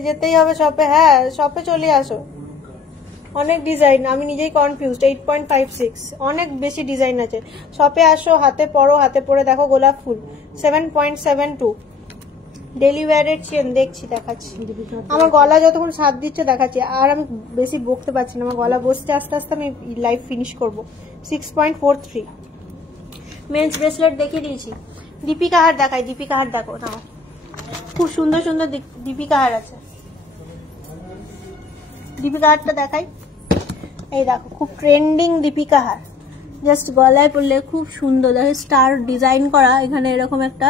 যেতেই হবে শপে। হ্যাঁ শপে চলে আসো, অনেক ডিজাইন, আমি নিজেই কনফিউজড। 8.56, অনেক বেশি ডিজাইন আছে। শপে আসো, হাতে পরে দেখো গোলাপ ফুল। 7.72, ডেলি ওয়্যারের চেন দেখাচ্ছি। আমার গলা যতক্ষণ সাথ দিচ্ছে দেখাচ্ছি, আর আমি বেশি বকতে পারছি না, আমার গলা বসছে আস্তে আস্তে, আমি লাইভ ফিনিশ করব। 6.43, মেন্স ব্রেসলেট দেখিয়ে দিয়েছি। দীপিকা হার দেখাই, দীপিকা হার দেখো না, খুব সুন্দর সুন্দর দীপিকা হার আছে। দীপিকা হারটা দেখাই, এই দেখো খুব ট্রেন্ডিং দীপিকা হার, জাস্ট গলায় পরলে খুব সুন্দর, দেখো স্টার ডিজাইন করা, এখানে এরকম একটা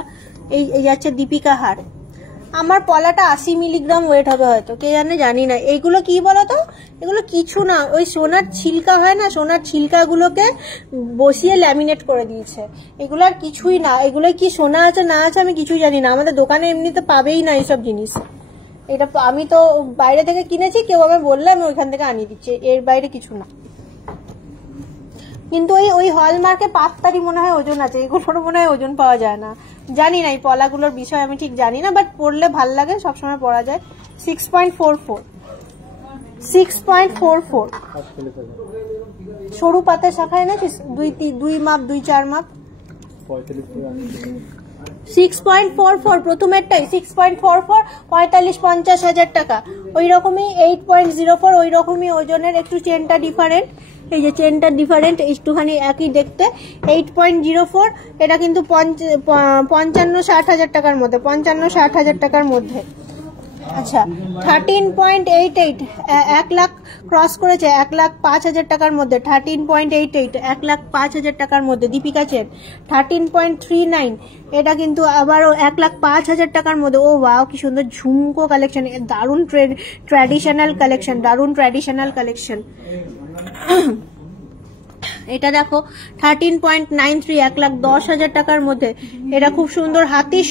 এই যাচ্ছে দীপিকা হার। আমার পলাটা 80 মিলিগ্রাম ওয়েট হবে হয়তো, কে জানি না। এইগুলো কি বলতো, এগুলো কিছু না, ওই সোনার ছিলকা হয় না, সোনার ছিলকাগুলোকে বসিয়ে ল্যামিনেট করে দিয়েছে। এগুলো আর কিছুই না, এগুলো কি সোনা আছে না আছে আমি কিছুই জানি না, আমাদের দোকানে এমনিতে পাবেই না এইসব জিনিস। এটা আমি তো বাইরে থেকে কিনেছি, কেউ আমি বললে আমি ওইখান থেকে আনিয়ে দিচ্ছি, এর বাইরে কিছু না। কিন্তু ওই হলমার্কে 5 তারি মনে হয় ওজন আছে, এগুলোর মনে হয় ওজন পাওয়া যায় না, জানি না এই পলাগুলোর বিষয় আমি ঠিক জানি না, বাট পরলে ভাল লাগে, সবসময় পরা যায়। 6.44, সরু পাতের শাখা এনেছিস? 2 মাপ, 2-4 মাপ। 6.44 প্রথমেরটাই 6.44, 45-50 হাজার টাকা। ওই রকমই 8.04, ওই রকমই ওজনের, একটু চেনটা ডিফারেন্ট, এই যে চেনটা ডিফারেন্ট, একটুখানি একই দেখতে। 8.04, এটা কিন্তু 55-60 হাজার টাকার মধ্যে, 55-60 হাজার টাকার মধ্যে। আচ্ছা 13.88, 1 লাখ ক্রস করেছে, 1,05,000 টাকার মধ্যে। 13.88, 1,05,000 টাকার মধ্যে দীপিকা চেন। 13.39, এটা কিন্তু আবারও 1,05,000 টাকার মধ্যে। ও ওয়াও, কি সুন্দর ঝুমকো কালেকশন, দারুণ ট্র্যাডিশনাল কালেকশন, দারুণ ট্র্যাডিশনাল কালেকশন। এটা দেখো 13.93, 1,10,000 টাকার মধ্যে। এটা খুব সুন্দর হাতির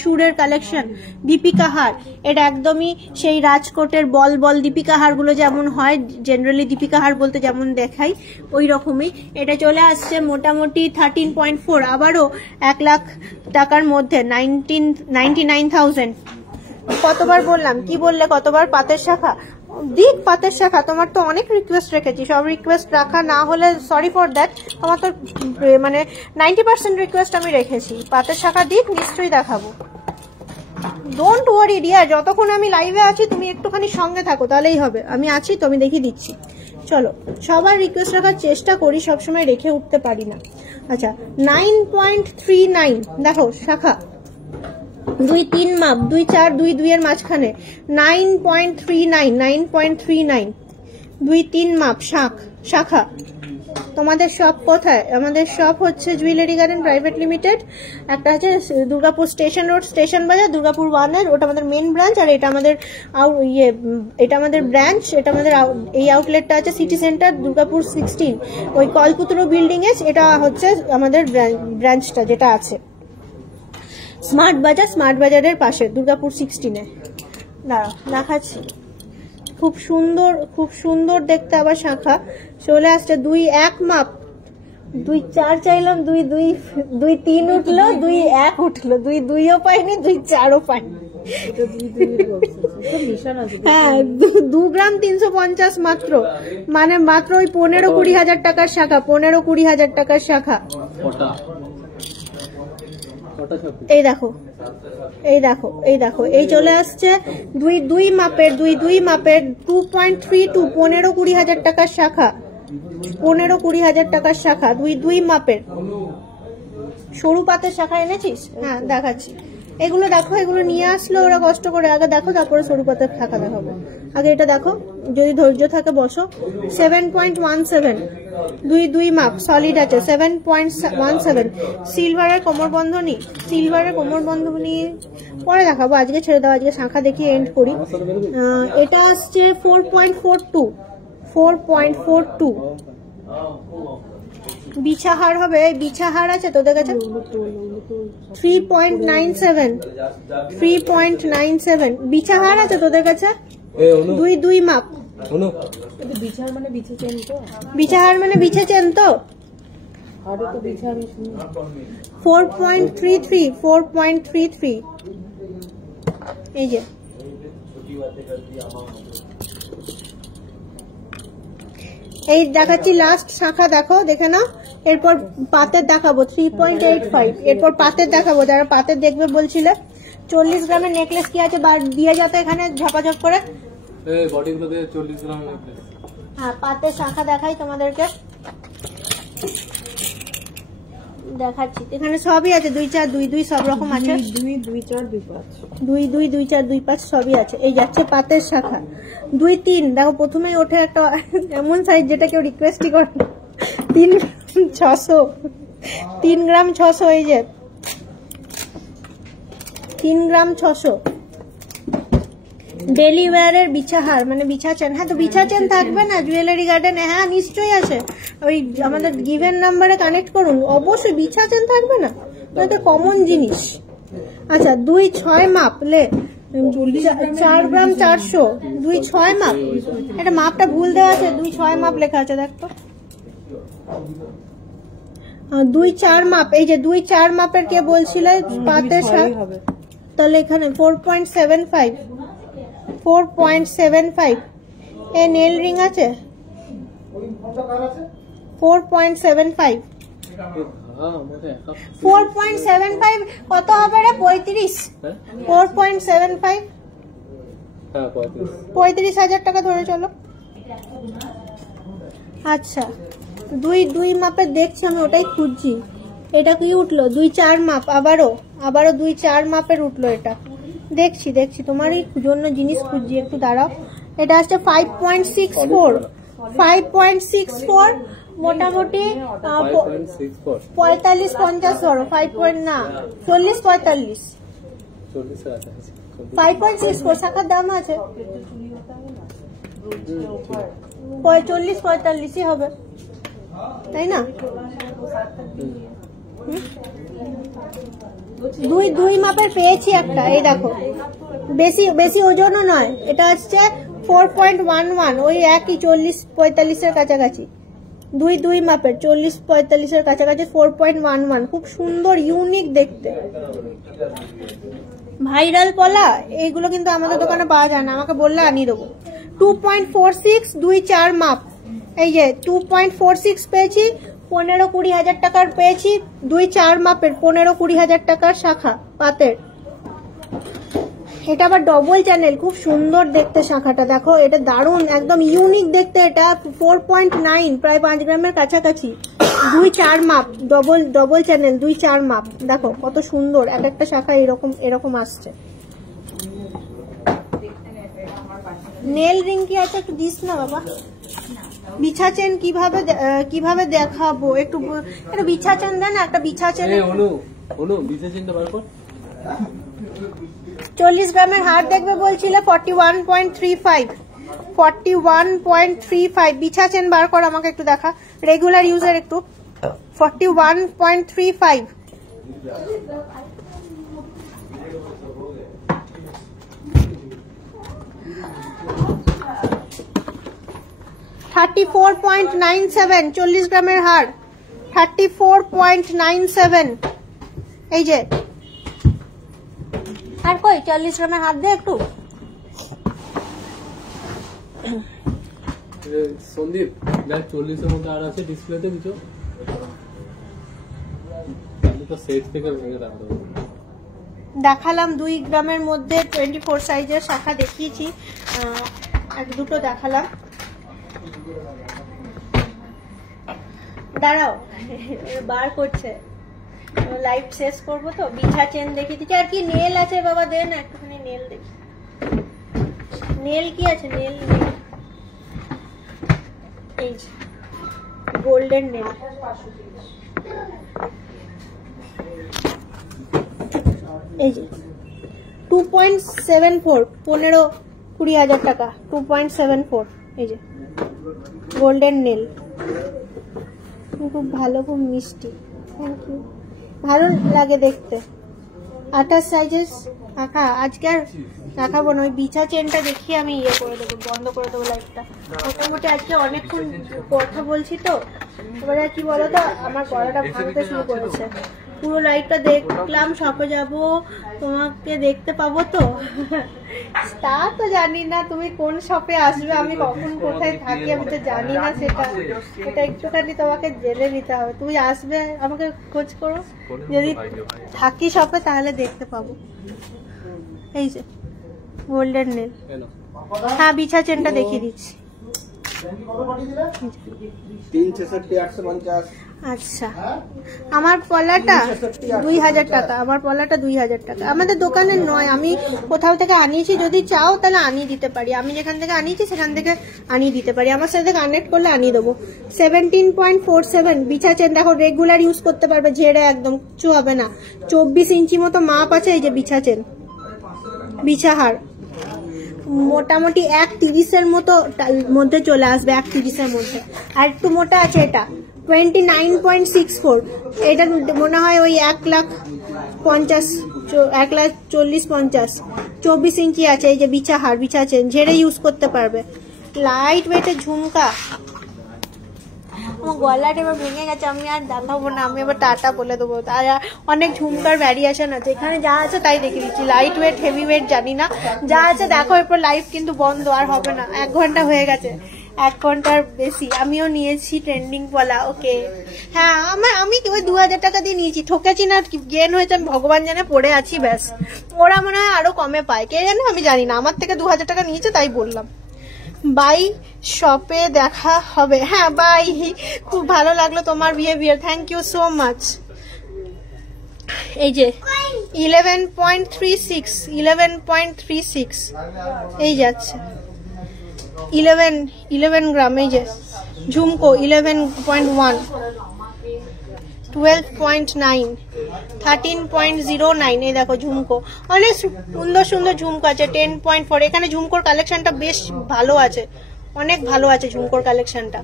সুরের কালেকশন, দীপিকা হার। এটা একদমই সেই রাজকোটের বল দীপিকা হার গুলো যেমন হয়, জেনারেলি দীপিকা হার বলতে যেমন দেখাই ওই রকমই। এটা চলে আসছে মোটামুটি 13.4, আবারও 1 লাখ টাকার মধ্যে, 99,000। কতবার বললাম, কি বললে কতবার? পাতের শাখা দিক পাতের শাখা। তোমার তো অনেক রিকোয়েস্ট রেখেছি, সব রিকোয়েস্ট রাখা না হলে সরি ফর দ্যাট। তোমার তো মানে 90% রিকোয়েস্ট আমি রেখেছি, পাতের শাখা দিক নিশ্চয়ই দেখাবো। ডোন্ট ওয়ারি ডিয়ার, যতক্ষণ আমি লাইভে আছি তুমি একটুখানি সঙ্গে থাকো, তাহলেই হবে। আমি আছি তো, আমি দেখিয়ে দিচ্ছি। চলো, সবার রিকোয়েস্ট রাখার চেষ্টা করি, সবসময় রেখে উঠতে পারি না। আচ্ছা, 9.39 দেখো শাখা, 2-3 মাপ, 2-4, 2-2 এর মাঝখানে 9.39, 9.39, 2-3 মাপ শাখা। তোমাদের শপ কোথায়? আমাদের শপ হচ্ছে জুয়েলারি গার্ডেন প্রাইভেট লিমিটেড। একটা আছে দুর্গাপুর স্টেশন রোড, স্টেশন বাজার, দুর্গাপুর 1-এর, ওটা আমাদের মেন ব্রাঞ্চ। আর এটা আমাদের এটা আমাদের ব্রাঞ্চ। এটা আমাদের এই আউটলেটটা আছে সিটি সেন্টার দুর্গাপুর 16, ওই কলপুত্র বিল্ডিং এ। এটা হচ্ছে আমাদের ব্রাঞ্চটা যেটা আছে স্মার্ট বাজারের পাশে দুর্গাপুর 16-এ। দাঁড়াও দেখাচ্ছি, খুব সুন্দর দেখতে। আবার শাখা চলে আসছে, 2-1 মাপ, 2-4 চাইলাম, 2-3 উঠলো, 2-1 উঠলো, 2-2ও পাইনি, 2-4ও পাইনি। হ্যাঁ, 2 গ্রাম 350 মাত্র, মানে মাত্র ওই 15-20 হাজার টাকার শাখা, 15-20 হাজার টাকার শাখা। এই দেখো, এই চলে আসছে 2 মাপের 2.32, 15-20 হাজার টাকার শাখা, 15-20 হাজার টাকার শাখা, 2 মাপের সরু পাতের শাখা এনেছিস? হ্যাঁ দেখাচ্ছি, এগুলো দেখো, এগুলো নিয়ে আসলো ওরা কষ্ট করে। আগে দেখো, তারপরে সরু পাতের শাখা দেখাবো। আগে এটা দেখো, যদি ধৈর্য থাকে বসো। 7.17, 2 মাপ সলিড আছে, 7.17। সিলভারের কোমরবন্ধনী, পরে দেখাবো, আজকে ছেড়ে দাও, আজকে শাখা দেখিয়ে এন্ড করি। এটা আসছে 4.42। বিছাহার হবে, বিছাহার আছে তোদের কাছে? 3.97, বিছাহার আছে তোদের কাছে? 2 মাপ। বিছাহার মানে বিছেছেন তো? 4.33, এই যে এই দেখাচ্ছি লাস্ট শাখা, দেখো, দেখে নাও। এরপর পাতের দেখাবো 3.85, এরপর পাতের দেখাবো। যারা পাতের দেখবে বলছিলে, 40 গ্রামের নেকলেস কি আছে দিয়ে যাতে এখানে ঝপাঝপ করে। হ্যাঁ, পাতের শাখা দেখাই তোমাদেরকে, দেখাচ্ছি। এখানে সবই আছে, 2-4, 2-2 সব রকম আছে, 2-4, 2-5, 2-2, 2-4, 2-5 সবই আছে। এই যাচ্ছে পাতের শাখা। 2-3 দেখো, প্রথমেই ওঠে একটা এমন সাইজ যেটা কেউ রিকোয়েস্টই করে, 3.600, 3 গ্রাম 600, এই যে 3 গ্রাম 600। ডেলি ওয়্যারের বিছাহার মানে বিছাচেন। হ্যাঁ, তো বিছাচেন থাকবে না জুয়েলারি গার্ডেনে? হ্যাঁ নিশ্চয়ই আছে, ওই আমাদের গিভেন নাম্বারে কানেক্ট করুন, অবশ্যই বিছাচেন থাকবে না, এটা কমন জিনিস। আচ্ছা, 2-6 মাপ লে 4 গ্রাম 400, 2-6 মাপ। এটা মাপটা ভুল দেওয়া আছে, 2-6 মাপ লেখা আছে, দেখতো। 2-4 মাপ, এই যে 2-4 মাপের কে বলছিলে পাতের শাখা, তাহলে এখানে 4.75। এই নেল রিং আছে 4.75, 4.75 কত হবে রে? 35, 4.75, 35,000 টাকা ধরে চলো। আচ্ছা, 2 মাপের দেখছি আমি, ওটাই খুঁজছি। এটা কি উঠলো? 2-4 মাপ, আবারও 2-4 মাপের উঠলো। এটা দেখছি তোমারই জন্য জিনিস খুঁজছি, একটু দাঁড়াও। এটা আসছে 5.64, মোটামুটি 45-50 ধরো, 5 না 40-45, 5.64 শাখার দাম আছে, 40-45 হবে, তাই না? 2 মাপের পেয়েছি একটা, এই দেখো, বেশি ওজনও নয়। এটা হচ্ছে 4.11, ওই একই 40-45 কাছাকাছি। 2 মাপের 40-45 কাছাকাছি, 4.11, খুব সুন্দর, ইউনিক দেখতে। ভাইরাল পলা এইগুলো কিন্তু আমাদের দোকানে পাওয়া যায় না, আমাকে বললে আনিয়ে দেবো। 2.46 2-4 মাপ, এই যে 2.46 পেয়েছি, 15-20 হাজার টাকার পেয়েছি, 2-4 মাপের 15-20 হাজার টাকার শাখা পাতের। এটা আবার ডবল চ্যানেল, খুব সুন্দর দেখতে শাখাটা, দেখো এটা দারুণ, একদম ইউনিক দেখতে। এটা 4.9, প্রায় 5 গ্রামের কাছাকাছি, 2-4 মাপ, ডবল চ্যানেল, 2-4 মাপ। দেখো কত সুন্দর, এক একটা শাখা এরকম আসছে। নেল রিং কি আছে একটু দিস না বাবা। বিছা চেন কিভাবে দেখাবো, একটু বিছা চেন দেন, একটা বিছা চেন। বিছা চেনটা বার কর। 40 গ্রামের হার দেখবে বলছিলে, 41.35, 41.35 বিছা চেন বার কর, আমাকে একটু দেখা, রেগুলার ইউজার একটু। 41.35, 34.97, 40 গ্রামের হার, 34.97। এই যে আর কই 40 গ্রামের হাত দে একটু। সন্দীপ দেখ 40 এর মধ্যে আর আছে ডিসপ্লেতে কিছু, তো সেট থেকে ভেঙে রাখো। দেখালাম 2 গ্রামের মধ্যে 24 সাইজের শাখা দেখিয়েছি, এক দুটো দেখালাম। দাঁড়াও বার করছে, লাইভ শেষ করবো তো। বিছা চেন দেখিয়ে দিচ্ছি। আর কি নেল আছে বাবা, দেন একটুখানি নেল দেখি। নেল কি আছে, নেল এই গোল্ডেন নেল, এই যে 2.74, 15-20 হাজার টাকা, 2.74, এই যে গোল্ডেন নেল, খুব ভালো, খুব মিষ্টি, থ্যাংক ইউ, ভালো লাগে দেখতে। 28 সাইজের শাখা আজকে আর দেখাবো না, ওই বিছা চেনটা দেখিয়ে আমি ইয়ে করে দেবো, বন্ধ করে দেবো লাইভটা। মোটামুটি আজকে অনেকক্ষণ কথা বলছি তো, এবারে কি বলতো আমার গলাটা ভাঙতে শুরু করেছে। পুরো লাইভটা দেখলাম, শপে যাব, তোমাকে দেখতে পাবো তো, তা তো জানি না তুমি কোন শপে আসবে, আমি কখন কোথায় থাকি আমি তো জানি না, এটা একটুখানি তোমাকে জেনে নিতে হবে। তুমি আসবে, আমাকে খোঁজ করো, যদি থাকি শপে তাহলে দেখতে পাবো। এই যে গোল্ডেন নেল, হ্যাঁ বিছা চেনটা দেখিয়ে দিচ্ছি। আচ্ছা, আমার পলাটা 2000 টাকা, আমার পলাটা 2000 টাকা। আমাদের দোকানে নয়, আমি কোথাও থেকে আনিয়েছি, যদি চাও তাহলে আনিয়ে দিতে পারি, আমি যেখান থেকে আনিয়েছি সেখান থেকে আনিয়ে দিতে পারি, আমার সাথে কানেক্ট করলে আনিয়ে দেবো। 17.47 বিছা চেন, দেখো রেগুলার ইউজ করতে পারবে, ঝেড়ে একদম কিছু হবে না। 24 ইঞ্চি মতো মাপ আছে, এই যে বিছা চেন, বিছা হার, মোটামুটি 1.30-এর মধ্যে চলে আসবে, 1.30-এর মধ্যে। আর একটু মোটা আছে এটা, 29.64, এটা মনে হয় ওই 1,50,000, 1,40,50, 24 ইঞ্চি আছে। এই যে বিছা হার, বিছা চেন, ঝেড়ে ইউজ করতে পারবে, লাইট ওয়েটের ঝুমকা। আমার গলাটা এবার ভেঙে গেছে, আমি আর দেখাবো না, আমি এবার টাটা বলে দেবো। আর অনেক ঝুমকার ভ্যারিয়েশন আছে, এখানে যা আছে তাই দেখে দিচ্ছি, লাইট ওয়েট হেভি ওয়েট জানি না, যা আছে দেখো। এরপর লাইভ কিন্তু বন্ধ, আর হবে না, 1 ঘন্টা হয়ে গেছে, 1 ঘন্টার বেশি। আমিও নিয়েছি ট্রেন্ডিং বলা, ওকে হ্যাঁ, আমি ওই 2000 টাকা দিয়ে নিয়েছি, ঠকেছি না, গেন হয়েছে আমি ভগবান জানে, পড়ে আছি ব্যাস। ওরা মনে হয় আরো কমে পায়, কে জানে, আমি জানি না, আমার থেকে 2000 টাকা নিয়েছে তাই বললাম। বাই, শপে দেখা হবে, হ্যাঁ বাই, খুব ভালো লাগলো তোমার behaviour, thank you so much. এই যে 11.36, এই যাচ্ছে 11 গ্রাম, এই যে ঝুমকো 11.1, 12.9, 13.09, এই দেখো ঝুমকো, অনেক সুন্দর সুন্দর ঝুমকো আছে। 10.4, এখানে ঝুমকোর কালেকশনটা বেশ ভালো আছে, অনেক ভালো আছে ঝুমকোর কালেকশনটা,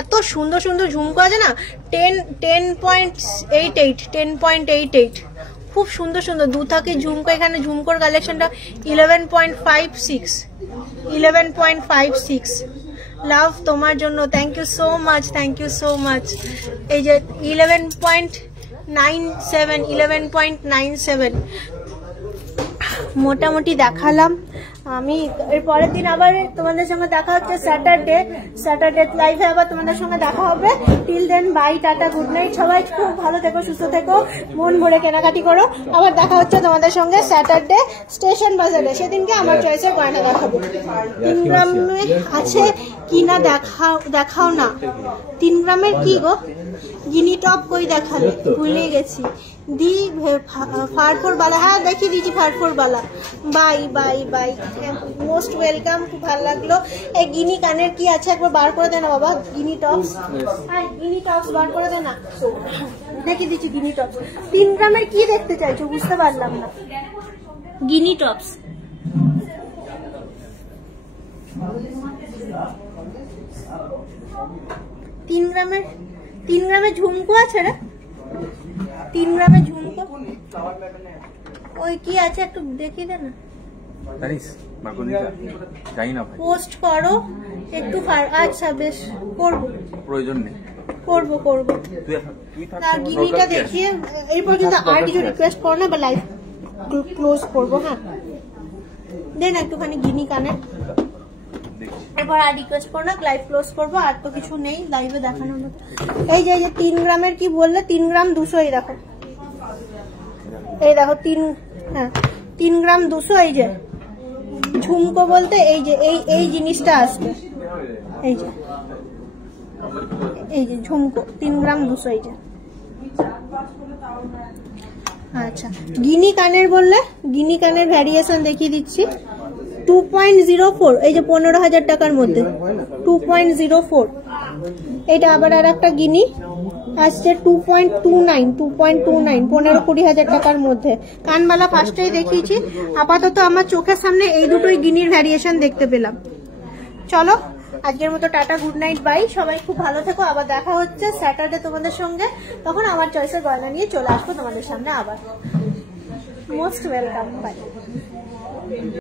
এত সুন্দর সুন্দর ঝুমকো আছে না। 10.88, খুব সুন্দর সুন্দর দুথাকি ঝুমকো। এখানে ঝুমকোর কালেকশনটা 11.56, লাভ তোমার জন্য, thank you so much, thank you so much. এই যে 11.97, মোটামুটি দেখালাম আমি। এর পরের দিন আবার তোমাদের সঙ্গে দেখা হচ্ছে স্যাটারডে লাইভে আবার তোমাদের সঙ্গে দেখা হবে। Till then bye, tata, good night. সবাই খুব ভালো থেকো, সুস্থ থেকো, মন ভরে কেনাকাটি করো। আবার দেখা হচ্ছে তোমাদের সঙ্গে স্যাটারডে স্টেশন বাজারে। সেদিনকে আমার চয়েসের গয়না দেখাবো। 3 গ্রামে আছে কিনা দেখাও না। 3 গ্রামের কি গো? গিনি টপ কই দেখালে? ভুলে গেছি। দি ফারফোর বালা, হ্যাঁ দেখিয়ে দিয়েছি ফারফোর বালা। Bye bye bye, most welcome. খুব ভালো লাগলো। এই গিনি কানের কি আছে একবার বার করে দে না বাবা। গিনি টপস, হ্যাঁ গিনি টপস বার করে দে না। দেখিয়ে দিচ্ছি গিনি টপস। 3 গ্রামের কি দেখতে চাইছো বুঝতে পারলাম না। গিনি টপস 3 গ্রামের ঝুমকো আছে রে। 3 গ্রামের ঝুমকো ওই কি আছে একটু দেখিয়ে দে না। পোস্ট করো একটু। আচ্ছা বেশ, করবো, প্রয়োজন নেই, করবো। আর গিনিটা দেখিয়ে এই পর্যন্ত আর কিছু রিকোয়েস্ট করো না, বা লাইভ ক্লোজ করবো। হ্যাঁ দেন একটুখানি গিনি কানে, এবার আর রিকোয়েস্ট করো না, লাইভ ক্লোজ করবো। আর তো কিছু নেই লাইভে দেখানোর মতো। এই যে 3 গ্রামের কি বললে? 3 গ্রাম 200। এই দেখো, এই দেখো 3 গ্রাম 200। এই যে ঝুমকো বলতে এই যে এই জিনিসটা আসবে। এই যে ঝুমকো 3 গ্রাম 200। এই যে আচ্ছা, গিনি কানের বললে, গিনি কানের ভ্যারিয়েশন দেখিয়ে দিচ্ছি। 2.04, এই যে 15,000 টাকার মধ্যে 2.04। এটা আবার আর একটা গিনি আসছে 2.29, 15-20,000 টাকার মধ্যে। কানবালা ফার্স্টেই দেখিয়েছি। আপাতত আমার চোখের সামনে এই দুটোই গিনির ভ্যারিয়েশন দেখতে পেলাম। চলো আজকের মতো টাটা, গুড নাইট, বাই। সবাই খুব ভালো থেকো। আবার দেখা হচ্ছে স্যাটারডে তোমাদের সঙ্গে। তখন আমার চয়েসের গয়না নিয়ে চলে আসবো তোমাদের সামনে আবার। Most welcome, by.